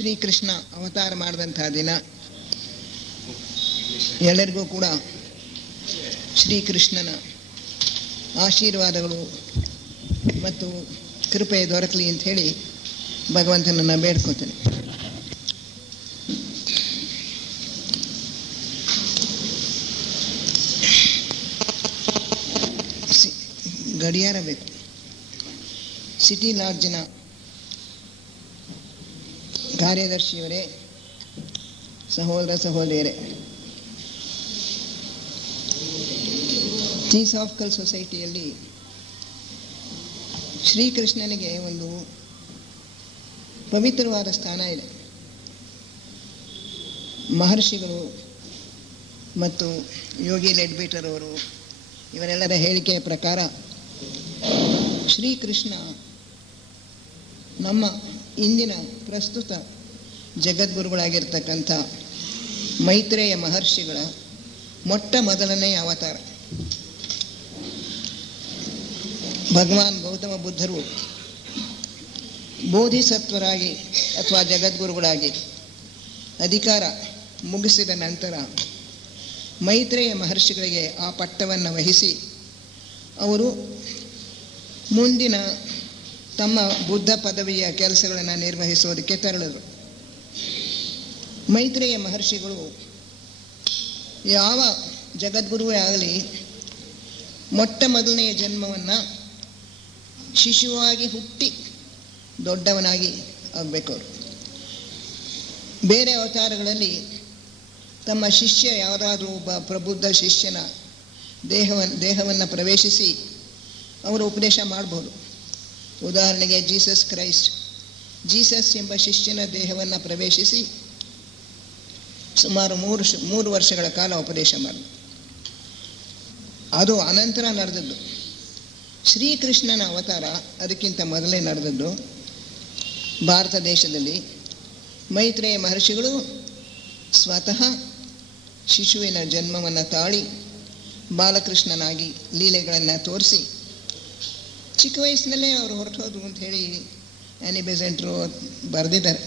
ಶ್ರೀಕೃಷ್ಣ ಅವತಾರ ಮಾಡಿದಂಥ ದಿನ. ಎಲ್ಲರಿಗೂ ಕೂಡ ಶ್ರೀಕೃಷ್ಣನ ಆಶೀರ್ವಾದಗಳು ಮತ್ತು ಕೃಪೆ ದೊರಕಲಿ ಅಂಥೇಳಿ ಭಗವಂತನನ್ನು ಬೇಡ್ಕೋತೇನೆ. ಗಡಿಯಾರ ಬೇಕು. ಸಿಟಿ ಲಾಡ್ಜಿನ ಕಾರ್ಯದರ್ಶಿಯವರೇ, ಸಹೋದರ ಸಹೋದರಿಯರೇ, ಥಿಯೋಸಾಫಿಕಲ್ ಸೊಸೈಟಿಯಲ್ಲಿ ಶ್ರೀಕೃಷ್ಣನಿಗೆ ಒಂದು ಪವಿತ್ರವಾದ ಸ್ಥಾನ ಇದೆ. ಮಹರ್ಷಿಗಳು ಮತ್ತು ಯೋಗಿ ಲೆಡ್ಬೇಟರ್ ಅವರು ಇವರೆಲ್ಲರ ಹೇಳಿಕೆಯ ಪ್ರಕಾರ ಶ್ರೀಕೃಷ್ಣ ನಮ್ಮ ಇಂದಿನ ಪ್ರಸ್ತುತ ಜಗದ್ಗುರುಗಳಾಗಿರ್ತಕ್ಕಂಥ ಮೈತ್ರೇಯ ಮಹರ್ಷಿಗಳ ಮೊಟ್ಟ ಮೊದಲನೆಯ ಅವತಾರ. ಭಗವಾನ್ ಗೌತಮ ಬುದ್ಧರು ಬೋಧಿಸತ್ವರಾಗಿ ಅಥವಾ ಜಗದ್ಗುರುಗಳಾಗಿ ಅಧಿಕಾರ ಮುಗಿಸಿದ ನಂತರ ಮೈತ್ರೇಯ ಮಹರ್ಷಿಗಳಿಗೆ ಆ ಪಟ್ಟವನ್ನು ವಹಿಸಿ ಅವರು ಮುಂದಿನ ತಮ್ಮ ಬುದ್ಧ ಪದವಿಯ ಕೆಲಸಗಳನ್ನು ನಿರ್ವಹಿಸೋದಕ್ಕೆ ತೆರಳಿದರು. ಮೈತ್ರೇಯ ಮಹರ್ಷಿಗಳು ಯಾವ ಜಗದ್ಗುರುವೇ ಆಗಲಿ ಮೊಟ್ಟ ಮೊದಲನೆಯ ಜನ್ಮವನ್ನು ಶಿಶುವಾಗಿ ಹುಟ್ಟಿ ದೊಡ್ಡವನಾಗಿ ಆಗಬೇಕು. ಅವರು ಬೇರೆ ಅವತಾರಗಳಲ್ಲಿ ತಮ್ಮ ಶಿಷ್ಯ ಯಾವುದಾದ್ರೂ ಒಬ್ಬ ಪ್ರಬುದ್ಧ ಶಿಷ್ಯನ ದೇಹವನ್ನು ಪ್ರವೇಶಿಸಿ ಅವರು ಉಪದೇಶ ಮಾಡ್ಬೋದು. ಉದಾಹರಣೆಗೆ ಜೀಸಸ್ ಎಂಬ ಶಿಷ್ಯನ ದೇಹವನ್ನು ಪ್ರವೇಶಿಸಿ ಸುಮಾರು 3 ವರ್ಷಗಳ ಕಾಲ ಉಪದೇಶ ಮಾಡಿದ್ರು. ಅದು ಅನಂತರ ನಡೆದದ್ದು. ಶ್ರೀಕೃಷ್ಣನ ಅವತಾರ ಅದಕ್ಕಿಂತ ಮೊದಲೇ ನಡೆದದ್ದು. ಭಾರತ ದೇಶದಲ್ಲಿ ಮೈತ್ರೇಯ ಮಹರ್ಷಿಗಳು ಸ್ವತಃ ಶಿಶುವಿನ ಜನ್ಮವನ್ನು ತಾಳಿ ಬಾಲಕೃಷ್ಣನಾಗಿ ಲೀಲೆಗಳನ್ನು ತೋರಿಸಿ ಚಿಕ್ಕ ವಯಸ್ಸಿನಲ್ಲೇ ಅವರು ಹೊರಟೋದ್ರು ಅಂತ ಹೇಳಿ ಆ್ಯನಿ ಬೆಸೆಂಟ್ರು ಬರೆದಿದ್ದಾರೆ.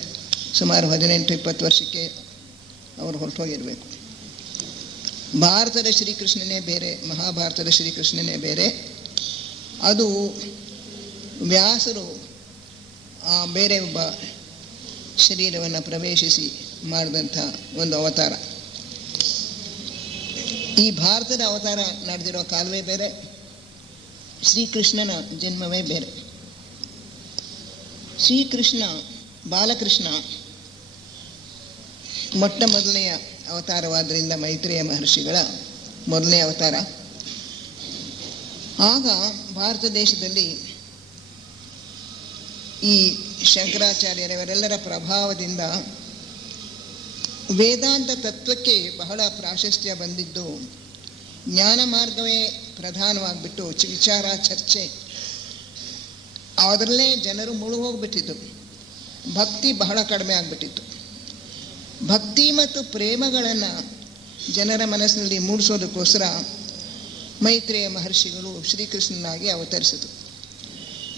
ಸುಮಾರು 18-20 ವರ್ಷಕ್ಕೆ ಅವರು ಹೊರಟೋಗಿರಬೇಕು. ಭಾರತದ ಶ್ರೀಕೃಷ್ಣನೇ ಬೇರೆ, ಮಹಾಭಾರತದ ಶ್ರೀಕೃಷ್ಣನೇ ಬೇರೆ. ಅದು ವ್ಯಾಸರು ಬೇರೆ ಒಬ್ಬ ಶರೀರವನ್ನು ಪ್ರವೇಶಿಸಿ ಮಾಡಿದಂಥ ಒಂದು ಅವತಾರ. ಈ ಭಾರತದ ಅವತಾರ ನಡೆದಿರೋ ಕಾಲವೇ ಬೇರೆ, ಶ್ರೀಕೃಷ್ಣನ ಜನ್ಮವೇ ಬೇರೆ. ಶ್ರೀಕೃಷ್ಣ ಬಾಲಕೃಷ್ಣ ಮೊಟ್ಟ ಮೊದಲನೆಯ ಅವತಾರವಾದ್ದರಿಂದ ಮೈತ್ರೇಯ ಮಹರ್ಷಿಗಳ ಮೊದಲನೇ ಅವತಾರ. ಆಗ ಭಾರತ ದೇಶದಲ್ಲಿ ಈ ಶಂಕರಾಚಾರ್ಯರವರೆಲ್ಲರ ಪ್ರಭಾವದಿಂದ ವೇದಾಂತ ತತ್ವಕ್ಕೆ ಬಹಳ ಪ್ರಾಶಸ್ತ್ಯ ಬಂದಿದ್ದು, ಜ್ಞಾನ ಮಾರ್ಗವೇ ಪ್ರಧಾನವಾಗಿಬಿಟ್ಟು ವಿಚಾರ ಚರ್ಚೆ ಅದರಲ್ಲೇ ಜನರು ಮುಳುಗೋಗ್ಬಿಟ್ಟಿತ್ತು. ಭಕ್ತಿ ಬಹಳ ಕಡಿಮೆ ಆಗಿಬಿಟ್ಟಿತ್ತು. ಭಕ್ತಿ ಮತ್ತು ಪ್ರೇಮಗಳನ್ನು ಜನರ ಮನಸ್ಸಿನಲ್ಲಿ ಮೂಡಿಸೋದಕ್ಕೋಸ್ಕರ ಮೈತ್ರೇಯ ಮಹರ್ಷಿಗಳು ಶ್ರೀಕೃಷ್ಣನಾಗಿ ಅವತರಿಸಿದರು.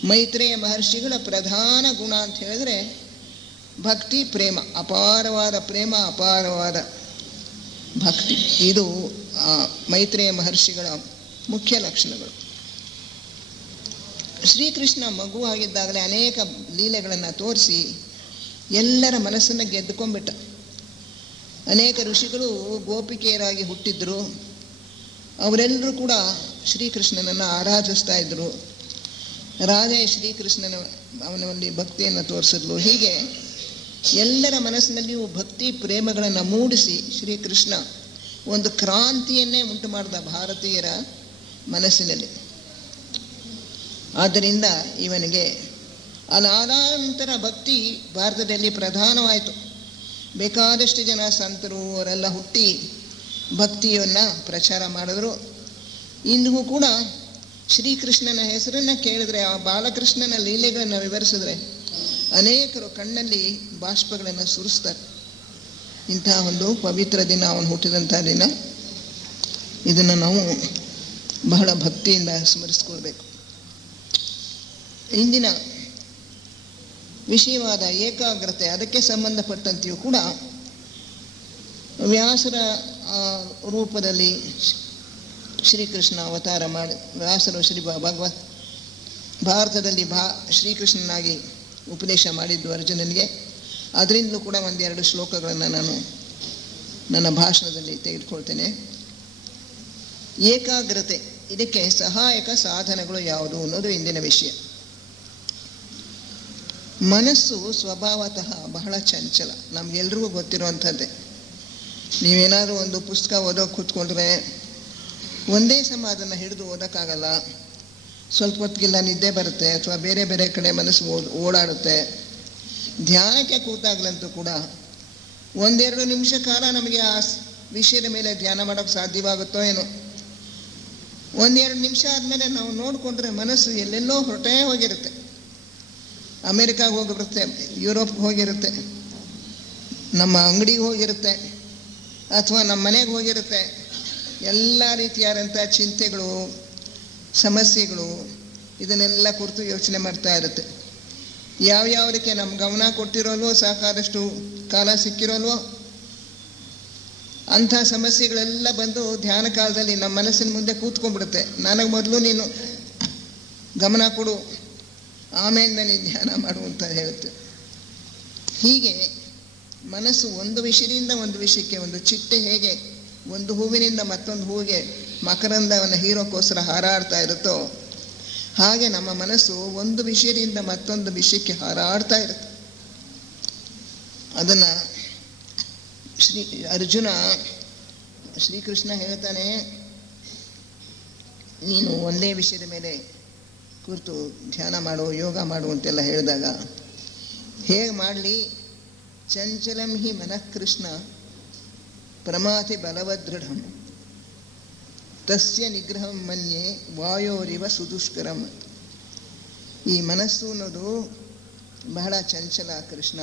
ಮೈತ್ರೇಯ ಮಹರ್ಷಿಗಳ ಪ್ರಧಾನ ಗುಣ ಅಂತ ಹೇಳಿದ್ರೆ ಭಕ್ತಿ ಪ್ರೇಮ, ಅಪಾರವಾದ ಪ್ರೇಮ, ಅಪಾರವಾದ ಭಕ್ತಿ. ಇದು ಮೈತ್ರೇಯ ಮಹರ್ಷಿಗಳ ಮುಖ್ಯ ಲಕ್ಷಣಗಳು. ಶ್ರೀಕೃಷ್ಣ ಮಗುವಾಗಿದ್ದಾಗಲೇ ಅನೇಕ ಲೀಲೆಗಳನ್ನು ತೋರಿಸಿ ಎಲ್ಲರ ಮನಸ್ಸನ್ನು ಗೆದ್ದುಕೊಂಡ್ಬಿಟ್ಟ. ಅನೇಕ ಋಷಿಗಳು ಗೋಪಿಕೆಯರಾಗಿ ಹುಟ್ಟಿದ್ರು. ಅವರೆಲ್ಲರೂ ಕೂಡ ಶ್ರೀಕೃಷ್ಣನನ್ನು ಆರಾಧಿಸ್ತಾ ಇದ್ದರು. ರಾಧೆ ಶ್ರೀಕೃಷ್ಣನ ಅವನಲ್ಲಿ ಭಕ್ತಿಯನ್ನು ತೋರಿಸಿದ್ಲು. ಹೀಗೆ ಎಲ್ಲರ ಮನಸ್ಸಿನಲ್ಲಿಯೂ ಭಕ್ತಿ ಪ್ರೇಮಗಳನ್ನು ಮೂಡಿಸಿ ಶ್ರೀಕೃಷ್ಣ ಒಂದು ಕ್ರಾಂತಿಯನ್ನೇ ಉಂಟು ಮಾಡಿದ ಭಾರತೀಯರ ಮನಸ್ಸಿನಲ್ಲಿ. ಆದ್ದರಿಂದ ಇವನಿಗೆ ಅನಾದಂತರ ಭಕ್ತಿ ಭಾರತದಲ್ಲಿ ಪ್ರಧಾನವಾಯಿತು. ಬೇಕಾದಷ್ಟು ಜನ ಸಂತರು ಅವರೆಲ್ಲ ಹುಟ್ಟಿ ಭಕ್ತಿಯನ್ನು ಪ್ರಚಾರ ಮಾಡಿದ್ರು. ಇಂದಿಗೂ ಕೂಡ ಶ್ರೀಕೃಷ್ಣನ ಹೆಸರನ್ನು ಕೇಳಿದ್ರೆ, ಆ ಬಾಲಕೃಷ್ಣನ ಲೀಲೆಗಳನ್ನು ವಿವರಿಸಿದ್ರೆ ಅನೇಕರು ಕಣ್ಣಲ್ಲಿ ಬಾಷ್ಪಗಳನ್ನು ಸುರಿಸ್ತಾರೆ. ಇಂತಹ ಒಂದು ಪವಿತ್ರ ದಿನ, ಅವನು ಹುಟ್ಟಿದಂಥ ದಿನ. ಇದನ್ನು ನಾವು ಬಹಳ ಭಕ್ತಿಯಿಂದ ಸ್ಮರಿಸ್ಕೊಳ್ಬೇಕು. ಇಂದಿನ ವಿಷಯವಾದ ಏಕಾಗ್ರತೆ, ಅದಕ್ಕೆ ಸಂಬಂಧಪಟ್ಟಂತೆಯೂ ಕೂಡ ವ್ಯಾಸರ ರೂಪದಲ್ಲಿ ಶ್ರೀಕೃಷ್ಣ ಅವತಾರ ಮಾಡಿ, ವ್ಯಾಸರು ಶ್ರೀ ಭಗವತ್ ಭಾರತದಲ್ಲಿ ಶ್ರೀಕೃಷ್ಣನಾಗಿ ಉಪದೇಶ ಮಾಡಿದ್ದು ಅರ್ಜುನನಿಗೆ. ಅದರಿಂದಲೂ ಕೂಡ ಒಂದೆರಡು ಶ್ಲೋಕಗಳನ್ನು ನಾನು ನನ್ನ ಭಾಷಣದಲ್ಲಿ ತೆಗೆದುಕೊಳ್ತೇನೆ. ಏಕಾಗ್ರತೆ, ಇದಕ್ಕೆ ಸಹಾಯಕ ಸಾಧನಗಳು ಯಾವುದು ಅನ್ನೋದು ಇಂದಿನ ವಿಷಯ. ಮನಸ್ಸು ಸ್ವಭಾವತಃ ಬಹಳ ಚಂಚಲ, ನಮಗೆಲ್ರಿಗೂ ಗೊತ್ತಿರುವಂಥದ್ದೇ. ನೀವೇನಾದರೂ ಒಂದು ಪುಸ್ತಕ ಓದೋಕೆ ಕೂತ್ಕೊಂಡ್ರೆ ಒಂದೇ ಸಮ ಅದನ್ನು ಹಿಡಿದು ಓದೋಕ್ಕಾಗಲ್ಲ. ಸ್ವಲ್ಪ ಹೊತ್ತಿಗೆಲ್ಲ ನಿದ್ದೆ ಬರುತ್ತೆ, ಅಥವಾ ಬೇರೆ ಬೇರೆ ಕಡೆ ಮನಸ್ಸು ಓಡಾಡುತ್ತೆ. ಧ್ಯಾನಕ್ಕೆ ಕೂತಾಗ್ಲಂತೂ ಕೂಡ ಒಂದೆರಡು ನಿಮಿಷ ಕಾಲ ನಮಗೆ ಆ ವಿಷಯದ ಮೇಲೆ ಧ್ಯಾನ ಮಾಡೋಕ್ಕೆ ಸಾಧ್ಯವಾಗುತ್ತೋ ಏನೋ. ಒಂದೆರಡು ನಿಮಿಷ ಆದಮೇಲೆ ನಾವು ನೋಡಿಕೊಂಡ್ರೆ ಮನಸ್ಸು ಎಲ್ಲೆಲ್ಲೋ ಹೊರಟೇ ಹೋಗಿರುತ್ತೆ. ಅಮೇರಿಕಾಗೆ ಹೋಗಿರುತ್ತೆ, ಯುರೋಪ್ಗೆ ಹೋಗಿರುತ್ತೆ, ನಮ್ಮ ಅಂಗಡಿಗೆ ಹೋಗಿರುತ್ತೆ, ಅಥವಾ ನಮ್ಮ ಮನೆಗೆ ಹೋಗಿರುತ್ತೆ. ಎಲ್ಲ ರೀತಿಯಾದಂಥ ಚಿಂತೆಗಳು, ಸಮಸ್ಯೆಗಳು, ಇದನ್ನೆಲ್ಲ ಕುರಿತು ಯೋಚನೆ ಮಾಡ್ತಾ ಇರುತ್ತೆ. ಯಾವ್ಯಾವುದಕ್ಕೆ ನಮ್ಮ ಗಮನ ಕೊಟ್ಟಿರೋಲ್ವೋ, ಸಾಕಾದಷ್ಟು ಕಾಲ ಸಿಕ್ಕಿರೋಲ್ವೋ, ಅಂಥ ಸಮಸ್ಯೆಗಳೆಲ್ಲ ಬಂದು ಧ್ಯಾನ ಕಾಲದಲ್ಲಿ ನಮ್ಮ ಮನಸ್ಸಿನ ಮುಂದೆ ಕೂತ್ಕೊಂಡ್ಬಿಡುತ್ತೆ. ನನಗೆ ಮೊದಲು ನೀನು ಗಮನ ಕೊಡು, ಆಮೇಲೆ ನನಗೆ ಧ್ಯಾನ ಮಾಡು ಅಂತ ಹೇಳುತ್ತೆ. ಹೀಗೆ ಮನಸ್ಸು ಒಂದು ವಿಷಯದಿಂದ ಒಂದು ವಿಷಯಕ್ಕೆ, ಒಂದು ಚಿಟ್ಟೆ ಹೇಗೆ ಒಂದು ಹೂವಿನಿಂದ ಮತ್ತೊಂದು ಹೂವಿಗೆ ಮಕರಂದವನ್ನು ಹೀರೋಕ್ಕೋಸ್ಕರ ಹಾರಾಡ್ತಾ ಇರುತ್ತೋ, ಹಾಗೆ ನಮ್ಮ ಮನಸ್ಸು ಒಂದು ವಿಷಯದಿಂದ ಮತ್ತೊಂದು ವಿಷಯಕ್ಕೆ ಹಾರಾಡ್ತಾ ಇರುತ್ತೆ. ಅದನ್ನು ಶ್ರೀಕೃಷ್ಣ ಹೇಳ್ತಾನೆ, ನೀನು ಒಂದೇ ವಿಷಯದ ಮೇಲೆ ಕುರಿತು ಧ್ಯಾನ ಮಾಡು, ಯೋಗ ಮಾಡು ಅಂತೆಲ್ಲ ಹೇಳಿದಾಗ, ಹೇಗೆ ಮಾಡಲಿ? ಚಂಚಲಂ ಹಿ ಮನಃ ಕೃಷ್ಣ ಪ್ರಮಾತಿ ಬಲವದೃಢಂ ತಸ್ಯ ನಿಗ್ರಹಂ ಮನ್ಯೆ ವಾಯೋರಿವ ಸುದುಷ್ಕರಂ. ಈ ಮನಸ್ಸು ಅನ್ನೋದು ಬಹಳ ಚಂಚಲ ಕೃಷ್ಣ.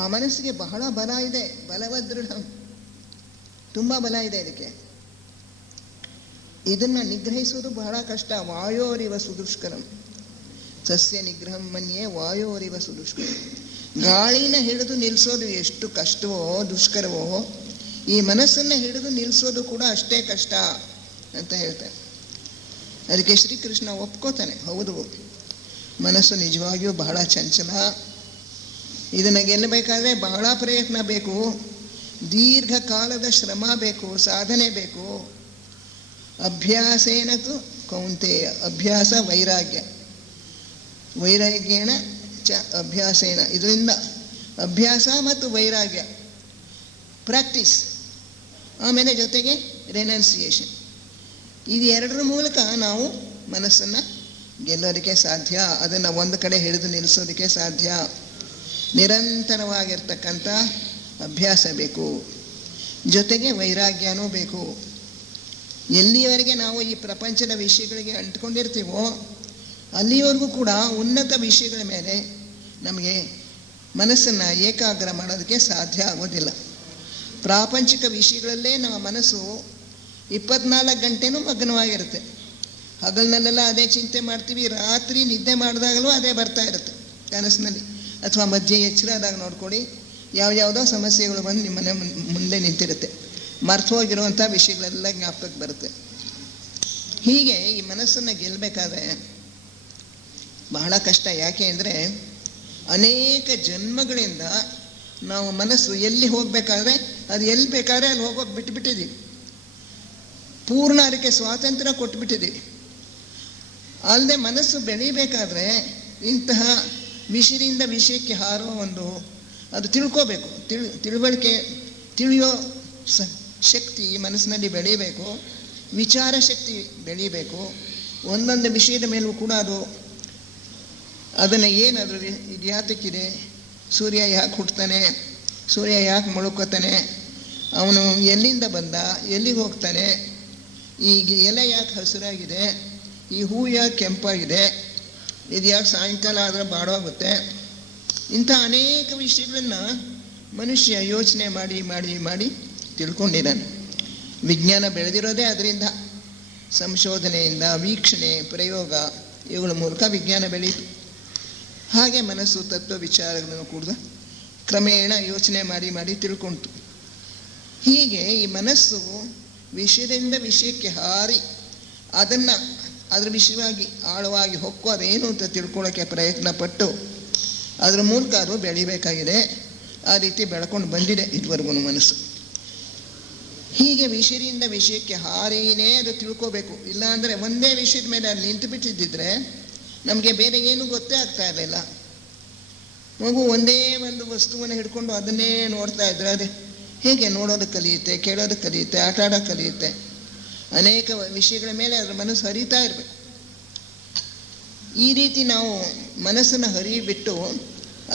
ಆ ಮನಸ್ಸಿಗೆ ಬಹಳ ಬಲ ಇದೆ, ಬಲವದೃಢಂ, ತುಂಬ ಬಲ ಇದೆ ಇದಕ್ಕೆ. ಇದನ್ನು ನಿಗ್ರಹಿಸುವುದು ಬಹಳ ಕಷ್ಟ. ವಾಯೋರಿವ ಸುದುಷ್ಕರಂ ಸಸ್ಯ ನಿಗ್ರಹಂ ಮನ್ಯೆ ವಾಯೋರಿವ ಸುದುಷ್ಕರಂ. ಗಾಳಿನ ಹಿಡಿದು ನಿಲ್ಲಿಸೋದು ಎಷ್ಟು ಕಷ್ಟವೋ, ದುಷ್ಕರವೋ, ಈ ಮನಸ್ಸನ್ನು ಹಿಡಿದು ನಿಲ್ಲಿಸೋದು ಕೂಡ ಅಷ್ಟೇ ಕಷ್ಟ ಅಂತ ಹೇಳ್ತಾರೆ. ಅದಕ್ಕೆ ಶ್ರೀಕೃಷ್ಣ ಒಪ್ಕೋತಾನೆ, ಹೌದು, ಮನಸ್ಸು ನಿಜವಾಗಿಯೂ ಬಹಳ ಚಂಚಲ. ಇದನ್ನು ಗೆಲ್ಲಬೇಕಾದ್ರೆ ಬಹಳ ಪ್ರಯತ್ನ ಬೇಕು, ದೀರ್ಘಕಾಲದ ಶ್ರಮ ಬೇಕು, ಸಾಧನೆ ಬೇಕು. ಅಭ್ಯಾಸೇನತು ಕೌಂತೆಯ, ಅಭ್ಯಾಸ ವೈರಾಗ್ಯ, ವೈರಾಗ್ಯೇಣ ಚ ಅಭ್ಯಾಸೇನ. ಇದರಿಂದ ಅಭ್ಯಾಸ ಮತ್ತು ವೈರಾಗ್ಯ, ಪ್ರಾಕ್ಟೀಸ್, ಆಮೇಲೆ ಜೊತೆಗೆ ರೆನೌನ್ಸಿಯೇಷನ್, ಇದು ಎರಡರ ಮೂಲಕ ನಾವು ಮನಸ್ಸನ್ನು ಗೆಲ್ಲೋದಕ್ಕೆ ಸಾಧ್ಯ. ಅದನ್ನು ಒಂದು ಕಡೆ ಹಿಡಿದು ನಿಲ್ಲಿಸೋದಕ್ಕೆ ಸಾಧ್ಯ. ನಿರಂತರವಾಗಿರ್ತಕ್ಕಂಥ ಅಭ್ಯಾಸ ಬೇಕು, ಜೊತೆಗೆ ವೈರಾಗ್ಯನೂ ಬೇಕು. ಎಲ್ಲಿಯವರೆಗೆ ನಾವು ಈ ಪ್ರಪಂಚದ ವಿಷಯಗಳಿಗೆ ಅಂಟ್ಕೊಂಡಿರ್ತೀವೋ ಅಲ್ಲಿಯವರೆಗೂ ಕೂಡ ಉನ್ನತ ವಿಷಯಗಳ ಮೇಲೆ ನಮಗೆ ಮನಸ್ಸನ್ನು ಏಕಾಗ್ರ ಮಾಡೋದಕ್ಕೆ ಸಾಧ್ಯ ಆಗೋದಿಲ್ಲ. ಪ್ರಾಪಂಚಿಕ ವಿಷಯಗಳಲ್ಲೇ ನಮ್ಮ ಮನಸ್ಸು 24 ಗಂಟೆನೂ ಮಗ್ನವಾಗಿರುತ್ತೆ. ಹಗಲಿನಲ್ಲೆಲ್ಲ ಅದೇ ಚಿಂತೆ ಮಾಡ್ತೀವಿ, ರಾತ್ರಿ ನಿದ್ದೆ ಮಾಡಿದಾಗಲೂ ಅದೇ ಬರ್ತಾ ಇರುತ್ತೆ ಕನಸಿನಲ್ಲಿ, ಅಥವಾ ಮಧ್ಯೆ ಎಚ್ಚರಾದಾಗ ನೋಡ್ಕೊಳ್ಳಿ, ಯಾವ್ಯಾವುದೋ ಸಮಸ್ಯೆಗಳು ಬಂದು ನಿಮ್ಮನೆ ಮುಂದೆ ನಿಂತಿರುತ್ತೆ. ಮರ್ತು ಹೋಗಿರುವಂಥ ವಿಷಯಗಳೆಲ್ಲ ಜ್ಞಾಪಕಕ್ಕೆ ಬರುತ್ತೆ. ಹೀಗೆ ಈ ಮನಸ್ಸನ್ನು ಗೆಲ್ಲಬೇಕಾದ್ರೆ ಬಹಳ ಕಷ್ಟ. ಯಾಕೆ ಅಂದರೆ ಅನೇಕ ಜನ್ಮಗಳಿಂದ ನಾವು ಮನಸ್ಸು ಎಲ್ಲಿ ಹೋಗಬೇಕಾದ್ರೆ ಅದು ಎಲ್ಲಿ ಬೇಕಾದ್ರೆ ಅಲ್ಲಿ ಹೋಗೋಕೆ ಬಿಟ್ಟುಬಿಟ್ಟಿದ್ದೀವಿ. ಪೂರ್ಣ ಅದಕ್ಕೆ ಸ್ವಾತಂತ್ರ್ಯ ಕೊಟ್ಬಿಟ್ಟಿದ್ದೀವಿ. ಅಲ್ಲದೆ ಮನಸ್ಸು ಬೆಳೀಬೇಕಾದ್ರೆ ಇಂತಹ ವಿಷಯದಿಂದ ವಿಷಯಕ್ಕೆ ಹಾರೋ ಒಂದು ಅದು ತಿಳ್ಕೋಬೇಕು. ತಿಳುವಳಿಕೆ, ತಿಳಿಯೋ ಶಕ್ತಿ ಮನಸ್ಸಿನಲ್ಲಿ ಬೆಳೀಬೇಕು, ವಿಚಾರ ಶಕ್ತಿ ಬೆಳೀಬೇಕು. ಒಂದೊಂದು ವಿಷಯದ ಮೇಲೂ ಕೂಡ ಅದನ್ನು ಏನಾದರೂ ಇದು ಯಾತಕ್ಕಿದೆ, ಸೂರ್ಯ ಯಾಕೆ ಹುಟ್ಟುತ್ತಾನೆ, ಸೂರ್ಯ ಯಾಕೆ ಮುಳುಕೋತಾನೆ, ಅವನು ಎಲ್ಲಿಂದ ಬಂದ, ಎಲ್ಲಿಗೆ ಹೋಗ್ತಾನೆ, ಈಗ ಎಲೆ ಯಾಕೆ ಹಸಿರಾಗಿದೆ, ಈ ಹೂ ಯಾಕೆ ಕೆಂಪಾಗಿದೆ, ಇದು ಯಾಕೆ ಸಾಯಂಕಾಲ ಆದರೆ ಬಾಡೋಗುತ್ತೆ. ಇಂಥ ಅನೇಕ ವಿಷಯಗಳನ್ನು ಮನುಷ್ಯ ಯೋಚನೆ ಮಾಡಿ ಮಾಡಿ ಮಾಡಿ ತಿಳ್ಕೊಂಡಿದ್ದಾನೆ. ವಿಜ್ಞಾನ ಬೆಳೆದಿರೋದೇ ಅದರಿಂದ, ಸಂಶೋಧನೆಯಿಂದ, ವೀಕ್ಷಣೆ, ಪ್ರಯೋಗ, ಇವುಗಳ ಮೂಲಕ ವಿಜ್ಞಾನ ಬೆಳೀತು. ಹಾಗೆ ಮನಸ್ಸು ತತ್ವ ವಿಚಾರಗಳನ್ನು ಕೂಡ ಕ್ರಮೇಣ ಯೋಚನೆ ಮಾಡಿ ಮಾಡಿ ತಿಳ್ಕೊಂತು. ಹೀಗೆ ಈ ಮನಸ್ಸು ವಿಷಯದಿಂದ ವಿಷಯಕ್ಕೆ ಹಾರಿ ಅದನ್ನು ಅದರ ವಿಷಯವಾಗಿ ಆಳವಾಗಿ ಹೊಕ್ಕು ಅದೇನು ಅಂತ ತಿಳ್ಕೊಳ್ಳೋಕ್ಕೆ ಪ್ರಯತ್ನ ಪಟ್ಟು ಅದರ ಮೂಲಕ ಅದು ಬೆಳಿಬೇಕಾಗಿದೆ. ಆ ರೀತಿ ಬೆಳ್ಕೊಂಡು ಬಂದಿದೆ ಇದುವರೆಗೂ ಮನಸ್ಸು. ಹೀಗೆ ವಿಷಯದಿಂದ ವಿಷಯಕ್ಕೆ ಹಾರಿನೇ ಅದು ತಿಳ್ಕೋಬೇಕು. ಇಲ್ಲಾಂದರೆ ಒಂದೇ ವಿಷಯದ ಮೇಲೆ ಅದು ನಿಂತು ಬಿಟ್ಟಿದ್ದಿದ್ರೆ ನಮಗೆ ಬೇರೆ ಏನೂ ಗೊತ್ತೇ ಆಗ್ತಾ ಇರಲಿಲ್ಲ. ಮಗು ಒಂದೇ ಒಂದು ವಸ್ತುವನ್ನು ಹಿಡ್ಕೊಂಡು ಅದನ್ನೇ ನೋಡ್ತಾ ಇದ್ರೆ ಅದೇ ಹೇಗೆ ನೋಡೋದಕ್ಕೆ ಕಲಿಯುತ್ತೆ, ಕೇಳೋದಕ್ಕೆ ಕಲಿಯುತ್ತೆ, ಆಟ ಆಡೋಕ್ಕೆ ಕಲಿಯುತ್ತೆ. ಅನೇಕ ವಿಷಯಗಳ ಮೇಲೆ ಅದರ ಮನಸ್ಸು ಹರಿತಾ ಇರಬೇಕು. ಈ ರೀತಿ ನಾವು ಮನಸ್ಸನ್ನು ಹರಿಬಿಟ್ಟು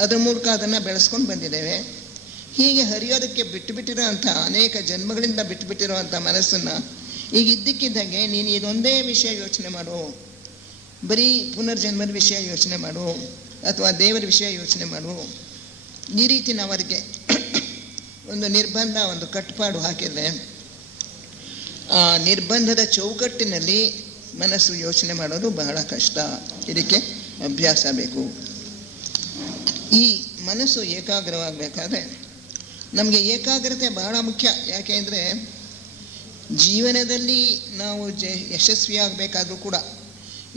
ಅದರ ಮೂಲಕ ಅದನ್ನು ಬೆಳೆಸ್ಕೊಂಡು ಬಂದಿದ್ದೇವೆ. ಹೀಗೆ ಹರಿಯೋದಕ್ಕೆ ಬಿಟ್ಟುಬಿಟ್ಟಿರೋಂಥ ಅನೇಕ ಜನ್ಮಗಳಿಂದ ಬಿಟ್ಟುಬಿಟ್ಟಿರೋವಂಥ ಮನಸ್ಸನ್ನು ಈಗ ಇದ್ದಕ್ಕಿದ್ದಂಗೆ ನೀನು ಇದೊಂದೇ ವಿಷಯ ಯೋಚನೆ ಮಾಡು, ಬರೀ ಪುನರ್ಜನ್ಮದ ವಿಷಯ ಯೋಚನೆ ಮಾಡು ಅಥವಾ ದೇವರ ವಿಷಯ ಯೋಚನೆ ಮಾಡು. ಈ ರೀತಿ ನಾವು ಅದಕ್ಕೆ ಒಂದು ನಿರ್ಬಂಧ, ಒಂದು ಕಟ್ಟುಪಾಡು ಹಾಕಿದರೆ ಆ ನಿರ್ಬಂಧದ ಚೌಕಟ್ಟಿನಲ್ಲಿ ಮನಸ್ಸು ಯೋಚನೆ ಮಾಡೋದು ಬಹಳ ಕಷ್ಟ. ಇದಕ್ಕೆ ಅಭ್ಯಾಸ ಬೇಕು. ಈ ಮನಸ್ಸು ಏಕಾಗ್ರವಾಗಬೇಕಾದ್ರೆ ನಮಗೆ ಏಕಾಗ್ರತೆ ಬಹಳ ಮುಖ್ಯ. ಯಾಕೆಂದರೆ ಜೀವನದಲ್ಲಿ ನಾವು ಯಶಸ್ವಿಯಾಗಬೇಕಾದ್ರೂ ಕೂಡ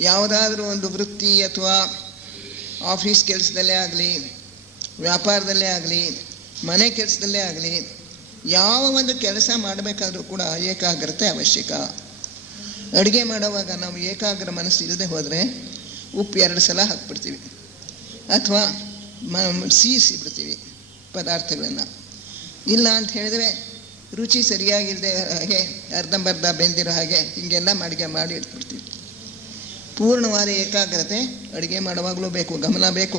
ಯಾವುದಾದ್ರೂ ಒಂದು ವೃತ್ತಿ ಅಥವಾ ಆಫೀಸ್ ಕೆಲಸದಲ್ಲೇ ಆಗಲಿ, ವ್ಯಾಪಾರದಲ್ಲೇ ಆಗಲಿ, ಮನೆ ಕೆಲಸದಲ್ಲೇ ಆಗಲಿ, ಯಾವ ಒಂದು ಕೆಲಸ ಮಾಡಬೇಕಾದ್ರೂ ಕೂಡ ಏಕಾಗ್ರತೆ ಅವಶ್ಯಕ. ಅಡುಗೆ ಮಾಡುವಾಗ ನಾವು ಏಕಾಗ್ರ ಮನಸ್ಸು ಇಲ್ಲದೆ ಹೋದರೆ ಉಪ್ಪು 2 ಸಲ ಹಾಕ್ಬಿಡ್ತೀವಿ ಅಥವಾ ಸೀಸಿ ಬಿಡ್ತೀವಿ ಪದಾರ್ಥಗಳನ್ನು. ಇಲ್ಲ ಅಂತ ಹೇಳಿದರೆ ರುಚಿ ಸರಿಯಾಗಿಲ್ಲದೆ ಹಾಗೆ ಅರ್ಧಂಬರ್ಧ ಬೆಂದಿರೋ ಹಾಗೆ ಹೀಗೆಲ್ಲ ಅಡುಗೆ ಮಾಡಿ ಇಟ್ಬಿಡ್ತೀವಿ. ಪೂರ್ಣವಾದ ಏಕಾಗ್ರತೆ ಅಡುಗೆ ಮಾಡುವಾಗಲೂ ಬೇಕು, ಗಮನ ಬೇಕು.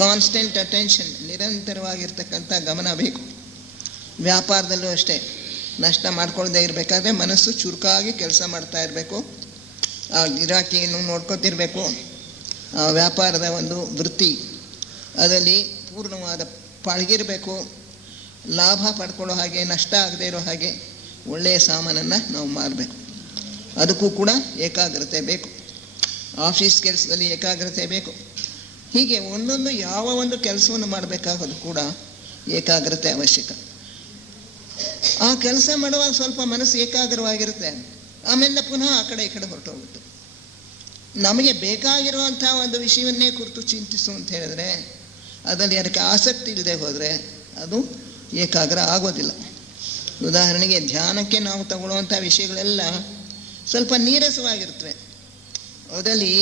ಕಾನ್ಸ್ಟೆಂಟ್ ಅಟೆನ್ಷನ್, ನಿರಂತರವಾಗಿರ್ತಕ್ಕಂಥ ಗಮನ ಬೇಕು. ವ್ಯಾಪಾರದಲ್ಲೂ ಅಷ್ಟೇ, ನಷ್ಟ ಮಾಡ್ಕೊಳ್ಳದೆ ಇರಬೇಕಾದ್ರೆ ಮನಸ್ಸು ಚುರುಕಾಗಿ ಕೆಲಸ ಮಾಡ್ತಾ ಇರಬೇಕು. ಆ ಗಿರಾಕಿಯನ್ನು ನೋಡ್ಕೊತಿರ್ಬೇಕು. ಆ ವ್ಯಾಪಾರದ ಒಂದು ವೃತ್ತಿ ಅದರಲ್ಲಿ ಪೂರ್ಣವಾದ ಪಳಗಿರಬೇಕು. ಲಾಭ ಪಡ್ಕೊಳ್ಳೋ ಹಾಗೆ, ನಷ್ಟ ಆಗದೆ ಇರೋ ಹಾಗೆ ಒಳ್ಳೆಯ ಸಾಮಾನನ್ನು ನಾವು ಮಾರಬೇಕು. ಅದಕ್ಕೂ ಕೂಡ ಏಕಾಗ್ರತೆ ಬೇಕು. ಆಫೀಸ್ ಕೆಲಸದಲ್ಲಿ ಏಕಾಗ್ರತೆ ಬೇಕು. ಹೀಗೆ ಒಂದೊಂದು ಯಾವ ಒಂದು ಕೆಲಸವನ್ನು ಮಾಡಬೇಕಾಗೋದು ಕೂಡ ಏಕಾಗ್ರತೆ ಅವಶ್ಯಕ. ಆ ಕೆಲಸ ಮಾಡುವಾಗ ಸ್ವಲ್ಪ ಮನಸ್ಸು ಏಕಾಗ್ರವಾಗಿರುತ್ತೆ. ಆಮೇಲೆ ಪುನಃ ಆ ಕಡೆ ಈ ಕಡೆ ಹೊರಟೋಗ್ಬಿಟ್ಟು ನಮಗೆ ಬೇಕಾಗಿರುವಂಥ ಒಂದು ವಿಷಯವನ್ನೇ ಕುರಿತು ಚಿಂತಿಸು ಅಂತ ಹೇಳಿದ್ರೆ, ಅದರಲ್ಲಿ ಅದಕ್ಕೆ ಆಸಕ್ತಿ ಇಲ್ಲದೆ ಹೋದರೆ ಅದು ಏಕಾಗ್ರ ಆಗೋದಿಲ್ಲ. ಉದಾಹರಣೆಗೆ ಧ್ಯಾನಕ್ಕೆ ನಾವು ತಗೊಳ್ಳುವಂಥ ವಿಷಯಗಳೆಲ್ಲ ಸ್ವಲ್ಪ ನೀರಸವಾಗಿರ್ತವೆ. ಅದರಲ್ಲಿ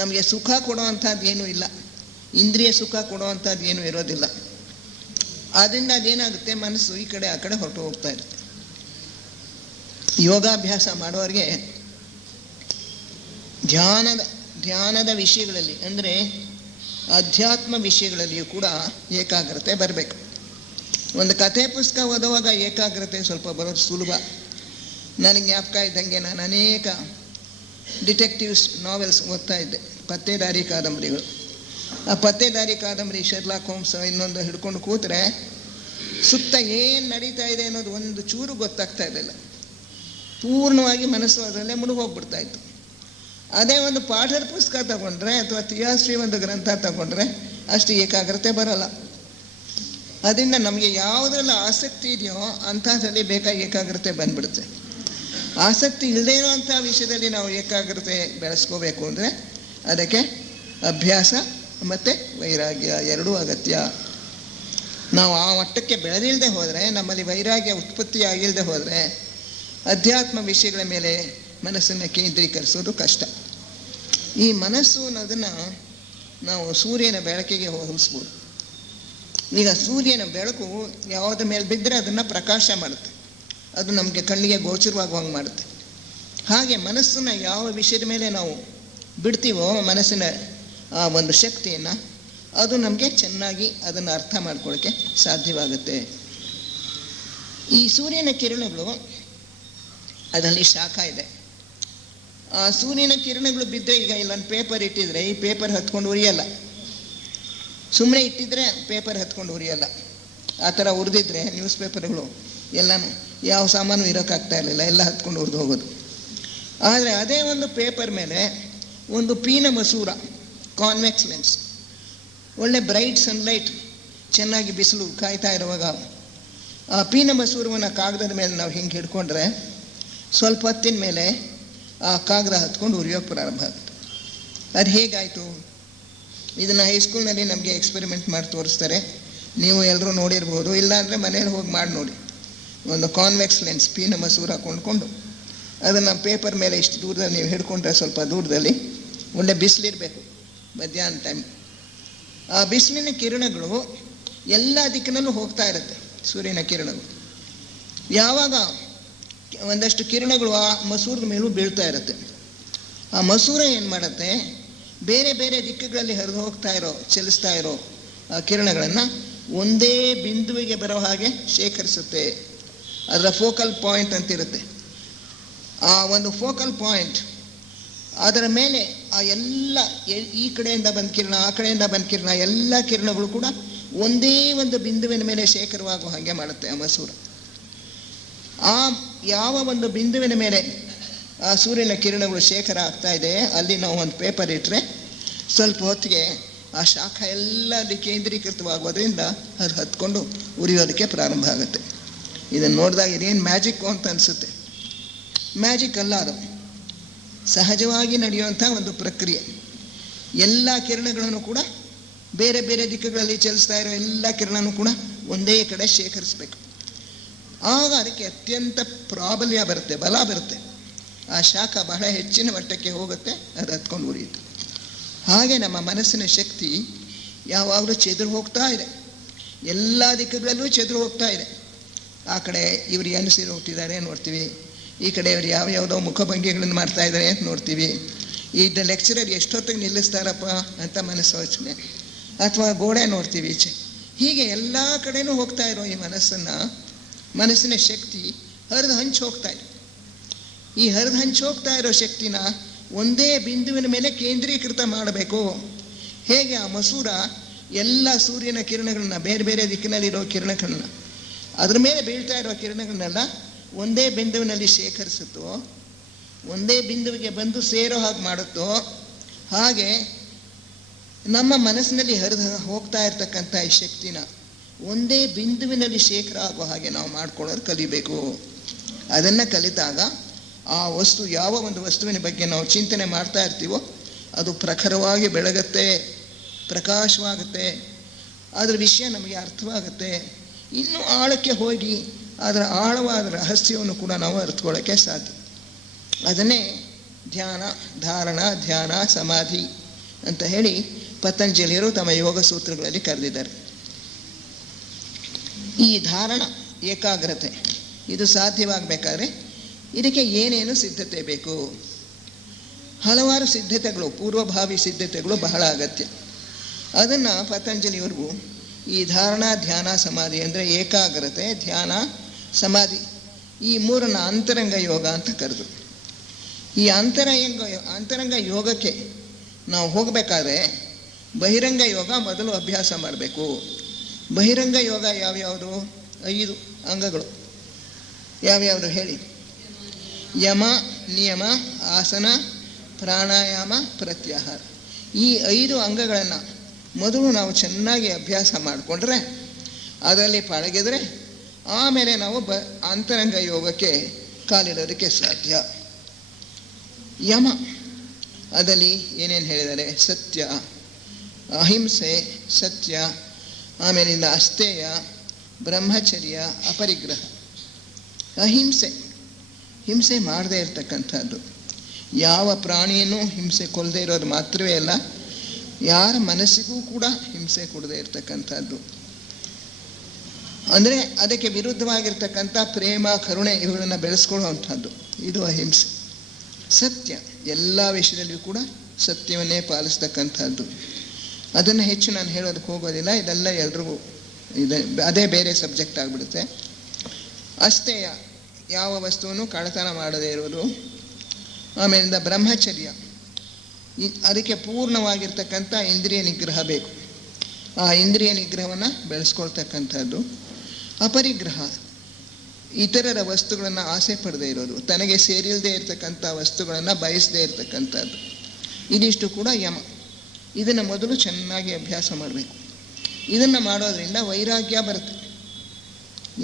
ನಮಗೆ ಸುಖ ಕೊಡುವಂಥದ್ದು ಏನೂ ಇಲ್ಲ, ಇಂದ್ರಿಯ ಸುಖ ಕೊಡುವಂಥದ್ದು ಏನೂ ಇರೋದಿಲ್ಲ. ಆದ್ದರಿಂದ ಅದೇನಾಗುತ್ತೆ, ಮನಸ್ಸು ಈ ಕಡೆ ಆ ಕಡೆ ಹೊರಟು ಹೋಗ್ತಾ ಇರುತ್ತೆ. ಯೋಗಾಭ್ಯಾಸ ಮಾಡೋರಿಗೆ ಧ್ಯಾನದ ವಿಷಯಗಳಲ್ಲಿ ಅಂದರೆ ಅಧ್ಯಾತ್ಮ ವಿಷಯಗಳಲ್ಲಿಯೂ ಕೂಡ ಏಕಾಗ್ರತೆ ಬರಬೇಕು. ಒಂದು ಕಥೆ ಪುಸ್ತಕ ಓದುವಾಗ ಏಕಾಗ್ರತೆ ಸ್ವಲ್ಪ ಬರೋದು ಸುಲಭ. ನನಗೆ ಜ್ಞಾಪಕ ಇದ್ದಂಗೆ ನಾನು ಅನೇಕ ಡಿಟೆಕ್ಟಿವ್ಸ್ ನಾವೆಲ್ಸ್ ಓದ್ತಾ ಇದ್ದೆ, ಪತ್ತೇದಾರಿ ಕಾದಂಬರಿಗಳು. ಆ ಪತ್ತೇದಾರಿ ಕಾದಂಬರಿ ಶರ್ಲಾಕ್ ಹೋಮ್ಸ್ ಇನ್ನೊಂದು ಹಿಡ್ಕೊಂಡು ಕೂತ್ರೆ ಸುತ್ತ ಏನು ನಡೀತಾ ಇದೆ ಅನ್ನೋದು ಒಂದು ಚೂರು ಗೊತ್ತಾಗ್ತಾ ಇರಲಿಲ್ಲ. ಪೂರ್ಣವಾಗಿ ಮನಸ್ಸು ಅದರಲ್ಲೇ ಮುಳುಗೋಗ್ಬಿಡ್ತಾ ಇತ್ತು. ಅದೇ ಒಂದು ಪಾಠದ ಪುಸ್ತಕ ತಗೊಂಡ್ರೆ ಅಥವಾ ತಿಯಾಶ್ರೀ ಒಂದು ಗ್ರಂಥ ತಗೊಂಡ್ರೆ ಅಷ್ಟು ಏಕಾಗ್ರತೆ ಬರೋಲ್ಲ. ಅದರಿಂದ ನಮಗೆ ಯಾವುದ್ರಲ್ಲಿ ಆಸಕ್ತಿ ಇದೆಯೋ ಅಂಥದ್ರಲ್ಲಿ ಬೇಕಾಗಿ ಏಕಾಗ್ರತೆ ಬಂದ್ಬಿಡುತ್ತೆ. ಆಸಕ್ತಿ ಇಲ್ಲದೇ ಇರೋವಂಥ ವಿಷಯದಲ್ಲಿ ನಾವು ಏಕಾಗ್ರತೆ ಬೆಳೆಸ್ಕೋಬೇಕು ಅಂದರೆ ಅದಕ್ಕೆ ಅಭ್ಯಾಸ ಮತ್ತು ವೈರಾಗ್ಯ ಎರಡೂ ಅಗತ್ಯ. ನಾವು ಆ ಮಟ್ಟಕ್ಕೆ ಬೆಳೆದಿಲ್ಲದೆ ಹೋದರೆ, ನಮ್ಮಲ್ಲಿ ವೈರಾಗ್ಯ ಉತ್ಪತ್ತಿ ಆಗಿಲ್ಲದೆ ಹೋದರೆ ಅಧ್ಯಾತ್ಮ ವಿಷಯಗಳ ಮೇಲೆ ಮನಸ್ಸನ್ನು ಕೇಂದ್ರೀಕರಿಸೋದು ಕಷ್ಟ. ಈ ಮನಸ್ಸು ಅನ್ನೋದನ್ನು ನಾವು ಸೂರ್ಯನ ಬೆಳಕಿಗೆ ಹೋಲಿಸ್ಬೋದು. ಈಗ ಸೂರ್ಯನ ಬೆಳಕು ಯಾವುದ್ರ ಮೇಲೆ ಬಿದ್ದರೆ ಅದನ್ನು ಪ್ರಕಾಶ ಮಾಡುತ್ತೆ, ಅದು ನಮಗೆ ಕಣ್ಣಿಗೆ ಗೋಚರವಾಗುವಂಗೆ ಮಾಡುತ್ತೆ. ಹಾಗೆ ಮನಸ್ಸನ್ನು ಯಾವ ವಿಷಯದ ಮೇಲೆ ನಾವು ಬಿಡ್ತೀವೋ, ಮನಸ್ಸಿನ ಆ ಒಂದು ಶಕ್ತಿಯನ್ನು, ಅದು ನಮಗೆ ಚೆನ್ನಾಗಿ ಅದನ್ನು ಅರ್ಥ ಮಾಡ್ಕೊಳ್ಳೋಕ್ಕೆ ಸಾಧ್ಯವಾಗುತ್ತೆ. ಈ ಸೂರ್ಯನ ಕಿರಣಗಳು ಅದರಲ್ಲಿ ಶಾಖ ಇದೆ. ಆ ಸೂರ್ಯನ ಕಿರಣಗಳು ಬಿದ್ದರೆ, ಈಗ ಇಲ್ಲೊಂದು ಪೇಪರ್ ಇಟ್ಟಿದ್ರೆ ಈ ಪೇಪರ್ ಹತ್ಕೊಂಡು ಉರಿಯಲ್ಲ, ಸುಮ್ಮನೆ ಇಟ್ಟಿದ್ರೆ ಪೇಪರ್ ಹತ್ಕೊಂಡು ಉರಿಯಲ್ಲ. ಆ ಥರ ಉರಿದಿದ್ರೆ ನ್ಯೂಸ್ ಪೇಪರ್ಗಳು ಎಲ್ಲನೂ ಯಾವ ಸಾಮಾನು ಇರೋಕ್ಕಾಗ್ತಾ ಇರಲಿಲ್ಲ, ಎಲ್ಲ ಹತ್ಕೊಂಡು ಉರಿದು ಹೋಗೋದು. ಆದರೆ ಅದೇ ಒಂದು ಪೇಪರ್ ಮೇಲೆ ಒಂದು ಪೀನ ಮಸೂರ ಕಾನ್ವೆಕ್ಸ್ ಲೆನ್ಸ್. ಒಳ್ಳೆ ಬ್ರೈಟ್ ಸನ್ಲೈಟ್, ಚೆನ್ನಾಗಿ ಬಿಸಿಲು ಕಾಯ್ತಾ ಇರುವಾಗ ಆ ಪೀನ ಮಸೂರವನ್ನು ಕಾಗದದ ಮೇಲೆ ನಾವು ಹಿಂಗೆ ಹಿಡ್ಕೊಂಡ್ರೆ ಸ್ವಲ್ಪ ಹೊತ್ತಿನ ಮೇಲೆ ಆ ಕಾಗದ ಹತ್ಕೊಂಡು ಉರಿಯೋಕ್ಕೆ ಪ್ರಾರಂಭ ಆಗುತ್ತೆ. ಅದು ಹೇಗಾಯಿತು? ಇದನ್ನು ಹೈಸ್ಕೂಲ್ನಲ್ಲಿ ನಮಗೆ ಎಕ್ಸ್ಪೆರಿಮೆಂಟ್ ಮಾಡಿ ತೋರಿಸ್ತಾರೆ. ನೀವು ಎಲ್ಲರೂ ನೋಡಿರ್ಬೋದು, ಇಲ್ಲಾಂದರೆ ಮನೇಲಿ ಹೋಗಿ ಮಾಡಿ ನೋಡಿ. ಒಂದು ಕಾನ್ವೆಕ್ಸ್ ಲೆನ್ಸ್ ಪೀನ ಮಸೂರ ಕೊಂಡ್ಕೊಂಡು ಅದನ್ನು ಪೇಪರ್ ಮೇಲೆ ಇಷ್ಟು ದೂರದಲ್ಲಿ ನೀವು ಹಿಡ್ಕೊಂಡ್ರೆ, ಸ್ವಲ್ಪ ದೂರದಲ್ಲಿ ಒಳ್ಳೆ ಬಿಸಿಲಿರಬೇಕು ಮಧ್ಯಾಹ್ನ ಟೈಮ್. ಆ ಬಿಸಿಲಿನ ಕಿರಣಗಳು ಎಲ್ಲ ದಿಕ್ಕಿನಲ್ಲೂ ಹೋಗ್ತಾ ಇರುತ್ತೆ, ಸೂರ್ಯನ ಕಿರಣಗಳು. ಯಾವಾಗ ಒಂದಷ್ಟು ಕಿರಣಗಳು ಆ ಮಸೂರದ ಮೇಲೂ ಬೀಳ್ತಾ ಇರುತ್ತೆ, ಆ ಮಸೂರ ಏನು ಮಾಡುತ್ತೆ, ಬೇರೆ ಬೇರೆ ದಿಕ್ಕುಗಳಲ್ಲಿ ಹರಿದು ಹೋಗ್ತಾ ಇರೋ, ಚಲಿಸ್ತಾ ಇರೋ ಆ ಕಿರಣಗಳನ್ನು ಒಂದೇ ಬಿಂದುವಿಗೆ ಬರೋ ಹಾಗೆ ಶೇಖರಿಸುತ್ತೆ. ಅದರ ಫೋಕಲ್ ಪಾಯಿಂಟ್ ಅಂತಿರುತ್ತೆ. ಆ ಒಂದು ಫೋಕಲ್ ಪಾಯಿಂಟ್, ಅದರ ಮೇಲೆ ಆ ಎಲ್ಲ ಈ ಕಡೆಯಿಂದ ಬಂದ ಕಿರಣ, ಆ ಕಡೆಯಿಂದ ಬಂದ ಕಿರಣ, ಎಲ್ಲ ಕಿರಣಗಳು ಕೂಡ ಒಂದೇ ಒಂದು ಬಿಂದುವಿನ ಮೇಲೆ ಶೇಖರವಾಗುವ ಹಾಗೆ ಮಾಡುತ್ತೆ ಆ ಮಸೂರ. ಆ ಯಾವ ಒಂದು ಬಿಂದುವಿನ ಮೇಲೆ ಆ ಸೂರ್ಯನ ಕಿರಣಗಳು ಶೇಖರ ಆಗ್ತಾ ಇದೆ, ಅಲ್ಲಿ ನಾವು ಒಂದು ಪೇಪರ್ ಇಟ್ಟರೆ ಸ್ವಲ್ಪ ಹೊತ್ತಿಗೆ ಆ ಶಾಖ ಎಲ್ಲ ಅಲ್ಲಿ ಕೇಂದ್ರೀಕೃತವಾಗೋದ್ರಿಂದ ಅದು ಹತ್ಕೊಂಡು ಉರಿಯೋದಕ್ಕೆ ಪ್ರಾರಂಭ ಆಗುತ್ತೆ. ಇದನ್ನು ನೋಡಿದಾಗ ಇದೇನು ಮ್ಯಾಜಿಕ್ಕು ಅಂತ ಅನಿಸುತ್ತೆ. ಮ್ಯಾಜಿಕ್ ಅಲ್ಲ, ಅದು ಸಹಜವಾಗಿ ನಡೆಯುವಂಥ ಒಂದು ಪ್ರಕ್ರಿಯೆ. ಎಲ್ಲ ಕಿರಣಗಳನ್ನು ಕೂಡ ಬೇರೆ ಬೇರೆ ದಿಕ್ಕುಗಳಲ್ಲಿ ಚಲಿಸ್ತಾ ಇರೋ ಎಲ್ಲ ಕಿರಣನೂ ಕೂಡ ಒಂದೇ ಕಡೆ ಶೇಖರಿಸಬೇಕು. ಆಗ ಅದಕ್ಕೆ ಅತ್ಯಂತ ಪ್ರಾಬಲ್ಯ ಬರುತ್ತೆ, ಬಲ ಬರುತ್ತೆ. ಆ ಶಾಖ ಬಹಳ ಹೆಚ್ಚಿನ ಮಟ್ಟಕ್ಕೆ ಹೋಗುತ್ತೆ, ಅದು ಹತ್ಕೊಂಡು ಉರಿಯುತ್ತೆ. ಹಾಗೆ ನಮ್ಮ ಮನಸ್ಸಿನ ಶಕ್ತಿ ಯಾವಾಗಲೂ ಚೆದರು ಹೋಗ್ತಾ ಇದೆ, ಎಲ್ಲ ದಿಕ್ಕುಗಳಲ್ಲೂ ಚೆದರು ಹೋಗ್ತಾ ಇದೆ. ಆ ಕಡೆ ಇವರು ಏನು ಸೀರೆ ಹುಟ್ಟಿದ್ದಾರೆ ನೋಡ್ತೀವಿ, ಈ ಕಡೆ ಇವರು ಯಾವುದೋ ಮುಖಭಂಗಿಗಳನ್ನು ಮಾಡ್ತಾ ಇದ್ದಾರೆ ಅಂತ ನೋಡ್ತೀವಿ. ಈಗ ಲೆಕ್ಚರರ್ ಎಷ್ಟೊತ್ತಿಗೆ ನಿಲ್ಲಿಸ್ತಾರಪ್ಪ ಅಂತ ಮನಸ್ಸು ಯೋಚನೆ, ಅಥವಾ ಗೋಡೆ ನೋಡ್ತೀವಿ ಈಚೆ. ಹೀಗೆ ಎಲ್ಲ ಕಡೆನೂ ಹೋಗ್ತಾ ಇರೋ ಈ ಮನಸ್ಸಿನ ಶಕ್ತಿ ಹರಿದು ಹಂಚಿ ಹೋಗ್ತಾ ಇದೆ. ಈ ಹರಿದು ಹಂಚಿ ಹೋಗ್ತಾ ಇರೋ ಶಕ್ತಿನ ಒಂದೇ ಬಿಂದುವಿನ ಮೇಲೆ ಕೇಂದ್ರೀಕೃತ ಮಾಡಬೇಕು. ಹೇಗೆ ಆ ಮಸೂರ ಎಲ್ಲ ಸೂರ್ಯನ ಕಿರಣಗಳನ್ನ, ಬೇರೆ ಬೇರೆ ದಿಕ್ಕಿನಲ್ಲಿರೋ ಕಿರಣಗಳನ್ನ, ಅದ್ರ ಮೇಲೆ ಬೀಳ್ತಾ ಇರೋ ಕಿರಣಗಳನ್ನೆಲ್ಲ ಒಂದೇ ಬಿಂದುವಿನಲ್ಲಿ ಶೇಖರಿಸುತ್ತೋ, ಒಂದೇ ಬಿಂದುವಿಗೆ ಬಂದು ಸೇರೋ ಹಾಗೆ ಮಾಡುತ್ತೋ, ಹಾಗೆ ನಮ್ಮ ಮನಸ್ಸಿನಲ್ಲಿ ಹರಿದು ಹೋಗ್ತಾ ಇರ್ತಕ್ಕಂಥ ಈ ಶಕ್ತಿನ ಒಂದೇ ಬಿಂದುವಿನಲ್ಲಿ ಶೇಖರ ಆಗೋ ಹಾಗೆ ನಾವು ಮಾಡ್ಕೊಳ್ಳೋದು ಕಲಿಬೇಕು. ಅದನ್ನು ಕಲಿತಾಗ ಆ ವಸ್ತು, ಯಾವ ಒಂದು ವಸ್ತುವಿನ ಬಗ್ಗೆ ನಾವು ಚಿಂತನೆ ಮಾಡ್ತಾ ಇರ್ತೀವೋ ಅದು ಪ್ರಖರವಾಗಿ ಬೆಳಗುತ್ತೆ, ಪ್ರಕಾಶವಾಗುತ್ತೆ, ಅದರ ವಿಷಯ ನಮಗೆ ಅರ್ಥವಾಗುತ್ತೆ. ಇನ್ನೂ ಆಳಕ್ಕೆ ಹೋಗಿ ಅದರ ಆಳವಾದ ರಹಸ್ಯವನ್ನು ಕೂಡ ನಾವು ಅರ್ಥಕೊಳ್ಳೋಕ್ಕೆ ಸಾಧ್ಯ. ಅದನ್ನೇ ಧ್ಯಾನ, ಧಾರಣ, ಧ್ಯಾನ, ಸಮಾಧಿ ಅಂತ ಹೇಳಿ ಪತಂಜಲಿಯರು ತಮ್ಮ ಯೋಗ ಸೂತ್ರಗಳಲ್ಲಿ ಕರೆದಿದ್ದಾರೆ. ಈ ಧಾರಣ, ಏಕಾಗ್ರತೆ, ಇದು ಸಾಧ್ಯವಾಗಬೇಕಾದ್ರೆ ಇದಕ್ಕೆ ಏನೇನು ಸಿದ್ಧತೆ ಬೇಕು? ಹಲವಾರು ಸಿದ್ಧತೆಗಳು, ಪೂರ್ವಭಾವಿ ಸಿದ್ಧತೆಗಳು ಬಹಳ ಅಗತ್ಯ. ಅದನ್ನು ಪತಂಜಲಿಯವ್ರಿಗೂ ಈ ಧಾರಣ, ಧ್ಯಾನ, ಸಮಾಧಿ ಅಂದರೆ ಏಕಾಗ್ರತೆ, ಧ್ಯಾನ, ಸಮಾಧಿ, ಈ ಮೂರನ್ನು ಅಂತರಂಗ ಯೋಗ ಅಂತ ಕರೆದು. ಈ ಅಂತರಂಗ ಯೋಗಕ್ಕೆ ನಾವು ಹೋಗಬೇಕಾದ್ರೆ ಬಹಿರಂಗ ಯೋಗ ಮೊದಲು ಅಭ್ಯಾಸ ಮಾಡಬೇಕು. ಬಹಿರಂಗ ಯೋಗ ಯಾವ್ಯಾವುದು? 5 ಅಂಗಗಳು. ಯಾವ್ಯಾವುದು ಹೇಳಿ? ಯಮ, ನಿಯಮ, ಆಸನ, ಪ್ರಾಣಾಯಾಮ, ಪ್ರತ್ಯಾಹಾರ. ಈ 5 ಅಂಗಗಳನ್ನು ಮೊದಲು ನಾವು ಚೆನ್ನಾಗಿ ಅಭ್ಯಾಸ ಮಾಡಿಕೊಂಡ್ರೆ, ಅದರಲ್ಲಿ ಪಳಗಿದ್ರೆ ಆಮೇಲೆ ನಾವು ಅಂತರಂಗ ಯೋಗಕ್ಕೆ ಕಾಲಿಡೋದಕ್ಕೆ ಸಾಧ್ಯ. ಯಮ, ಅದರಲ್ಲಿ ಏನೇನು ಹೇಳಿದ್ದಾರೆ? ಸತ್ಯ, ಅಹಿಂಸೆ, ಸತ್ಯ, ಆಮೇಲಿಂದ ಅಸ್ತೇಯ, ಬ್ರಹ್ಮಚರ್ಯ, ಅಪರಿಗ್ರಹ. ಅಹಿಂಸೆ, ಹಿಂಸೆ ಮಾಡದೇ ಇರತಕ್ಕಂಥದ್ದು. ಯಾವ ಪ್ರಾಣಿಯನ್ನು ಹಿಂಸೆ ಕೊಲ್ಲದೆ ಇರೋದು ಮಾತ್ರವೇ ಅಲ್ಲ, ಯಾರ ಮನಸ್ಸಿಗೂ ಕೂಡ ಹಿಂಸೆ ಕೊಡದೇ ಇರತಕ್ಕಂಥದ್ದು. ಅಂದರೆ ಅದಕ್ಕೆ ವಿರುದ್ಧವಾಗಿರ್ತಕ್ಕಂಥ ಪ್ರೇಮ, ಕರುಣೆ ಇವುಗಳನ್ನು ಬೆಳೆಸ್ಕೊಳ್ಳುವಂಥದ್ದು, ಇದು ಅಹಿಂಸೆ. ಸತ್ಯ, ಎಲ್ಲ ವಿಷಯದಲ್ಲಿಯೂ ಕೂಡ ಸತ್ಯವನ್ನೇ ಪಾಲಿಸ್ತಕ್ಕಂಥದ್ದು. ಅದನ್ನು ಹೆಚ್ಚು ನಾನು ಹೇಳೋದಕ್ಕೆ ಹೋಗೋದಿಲ್ಲ, ಇದೆಲ್ಲ ಎಲ್ರಿಗೂ ಅದೇ ಬೇರೆ ಸಬ್ಜೆಕ್ಟ್ ಆಗಿಬಿಡುತ್ತೆ. ಅಸ್ತೇಯ, ಯಾವ ವಸ್ತುವನ್ನು ಕಳ್ಳತನ ಮಾಡದೇ ಇರೋದು. ಆಮೇಲಿಂದ ಬ್ರಹ್ಮಚರ್ಯ, ಅದಕ್ಕೆ ಪೂರ್ಣವಾಗಿರ್ತಕ್ಕಂಥ ಇಂದ್ರಿಯ ನಿಗ್ರಹ ಬೇಕು. ಆ ಇಂದ್ರಿಯ ನಿಗ್ರಹವನ್ನು ಬೆಳೆಸ್ಕೊಳ್ತಕ್ಕಂಥದ್ದು. ಅಪರಿಗ್ರಹ, ಇತರರ ವಸ್ತುಗಳನ್ನು ಆಸೆ ಪಡದೇ ಇರೋದು, ತನಗೆ ಸೇರಿಲ್ಲದೆ ಇರತಕ್ಕಂಥ ವಸ್ತುಗಳನ್ನು ಬಯಸದೇ ಇರತಕ್ಕಂಥದ್ದು. ಇದಿಷ್ಟು ಕೂಡ ಯಮ. ಇದನ್ನು ಮೊದಲು ಚೆನ್ನಾಗಿ ಅಭ್ಯಾಸ ಮಾಡಬೇಕು. ಇದನ್ನು ಮಾಡೋದರಿಂದ ವೈರಾಗ್ಯ ಬರುತ್ತೆ.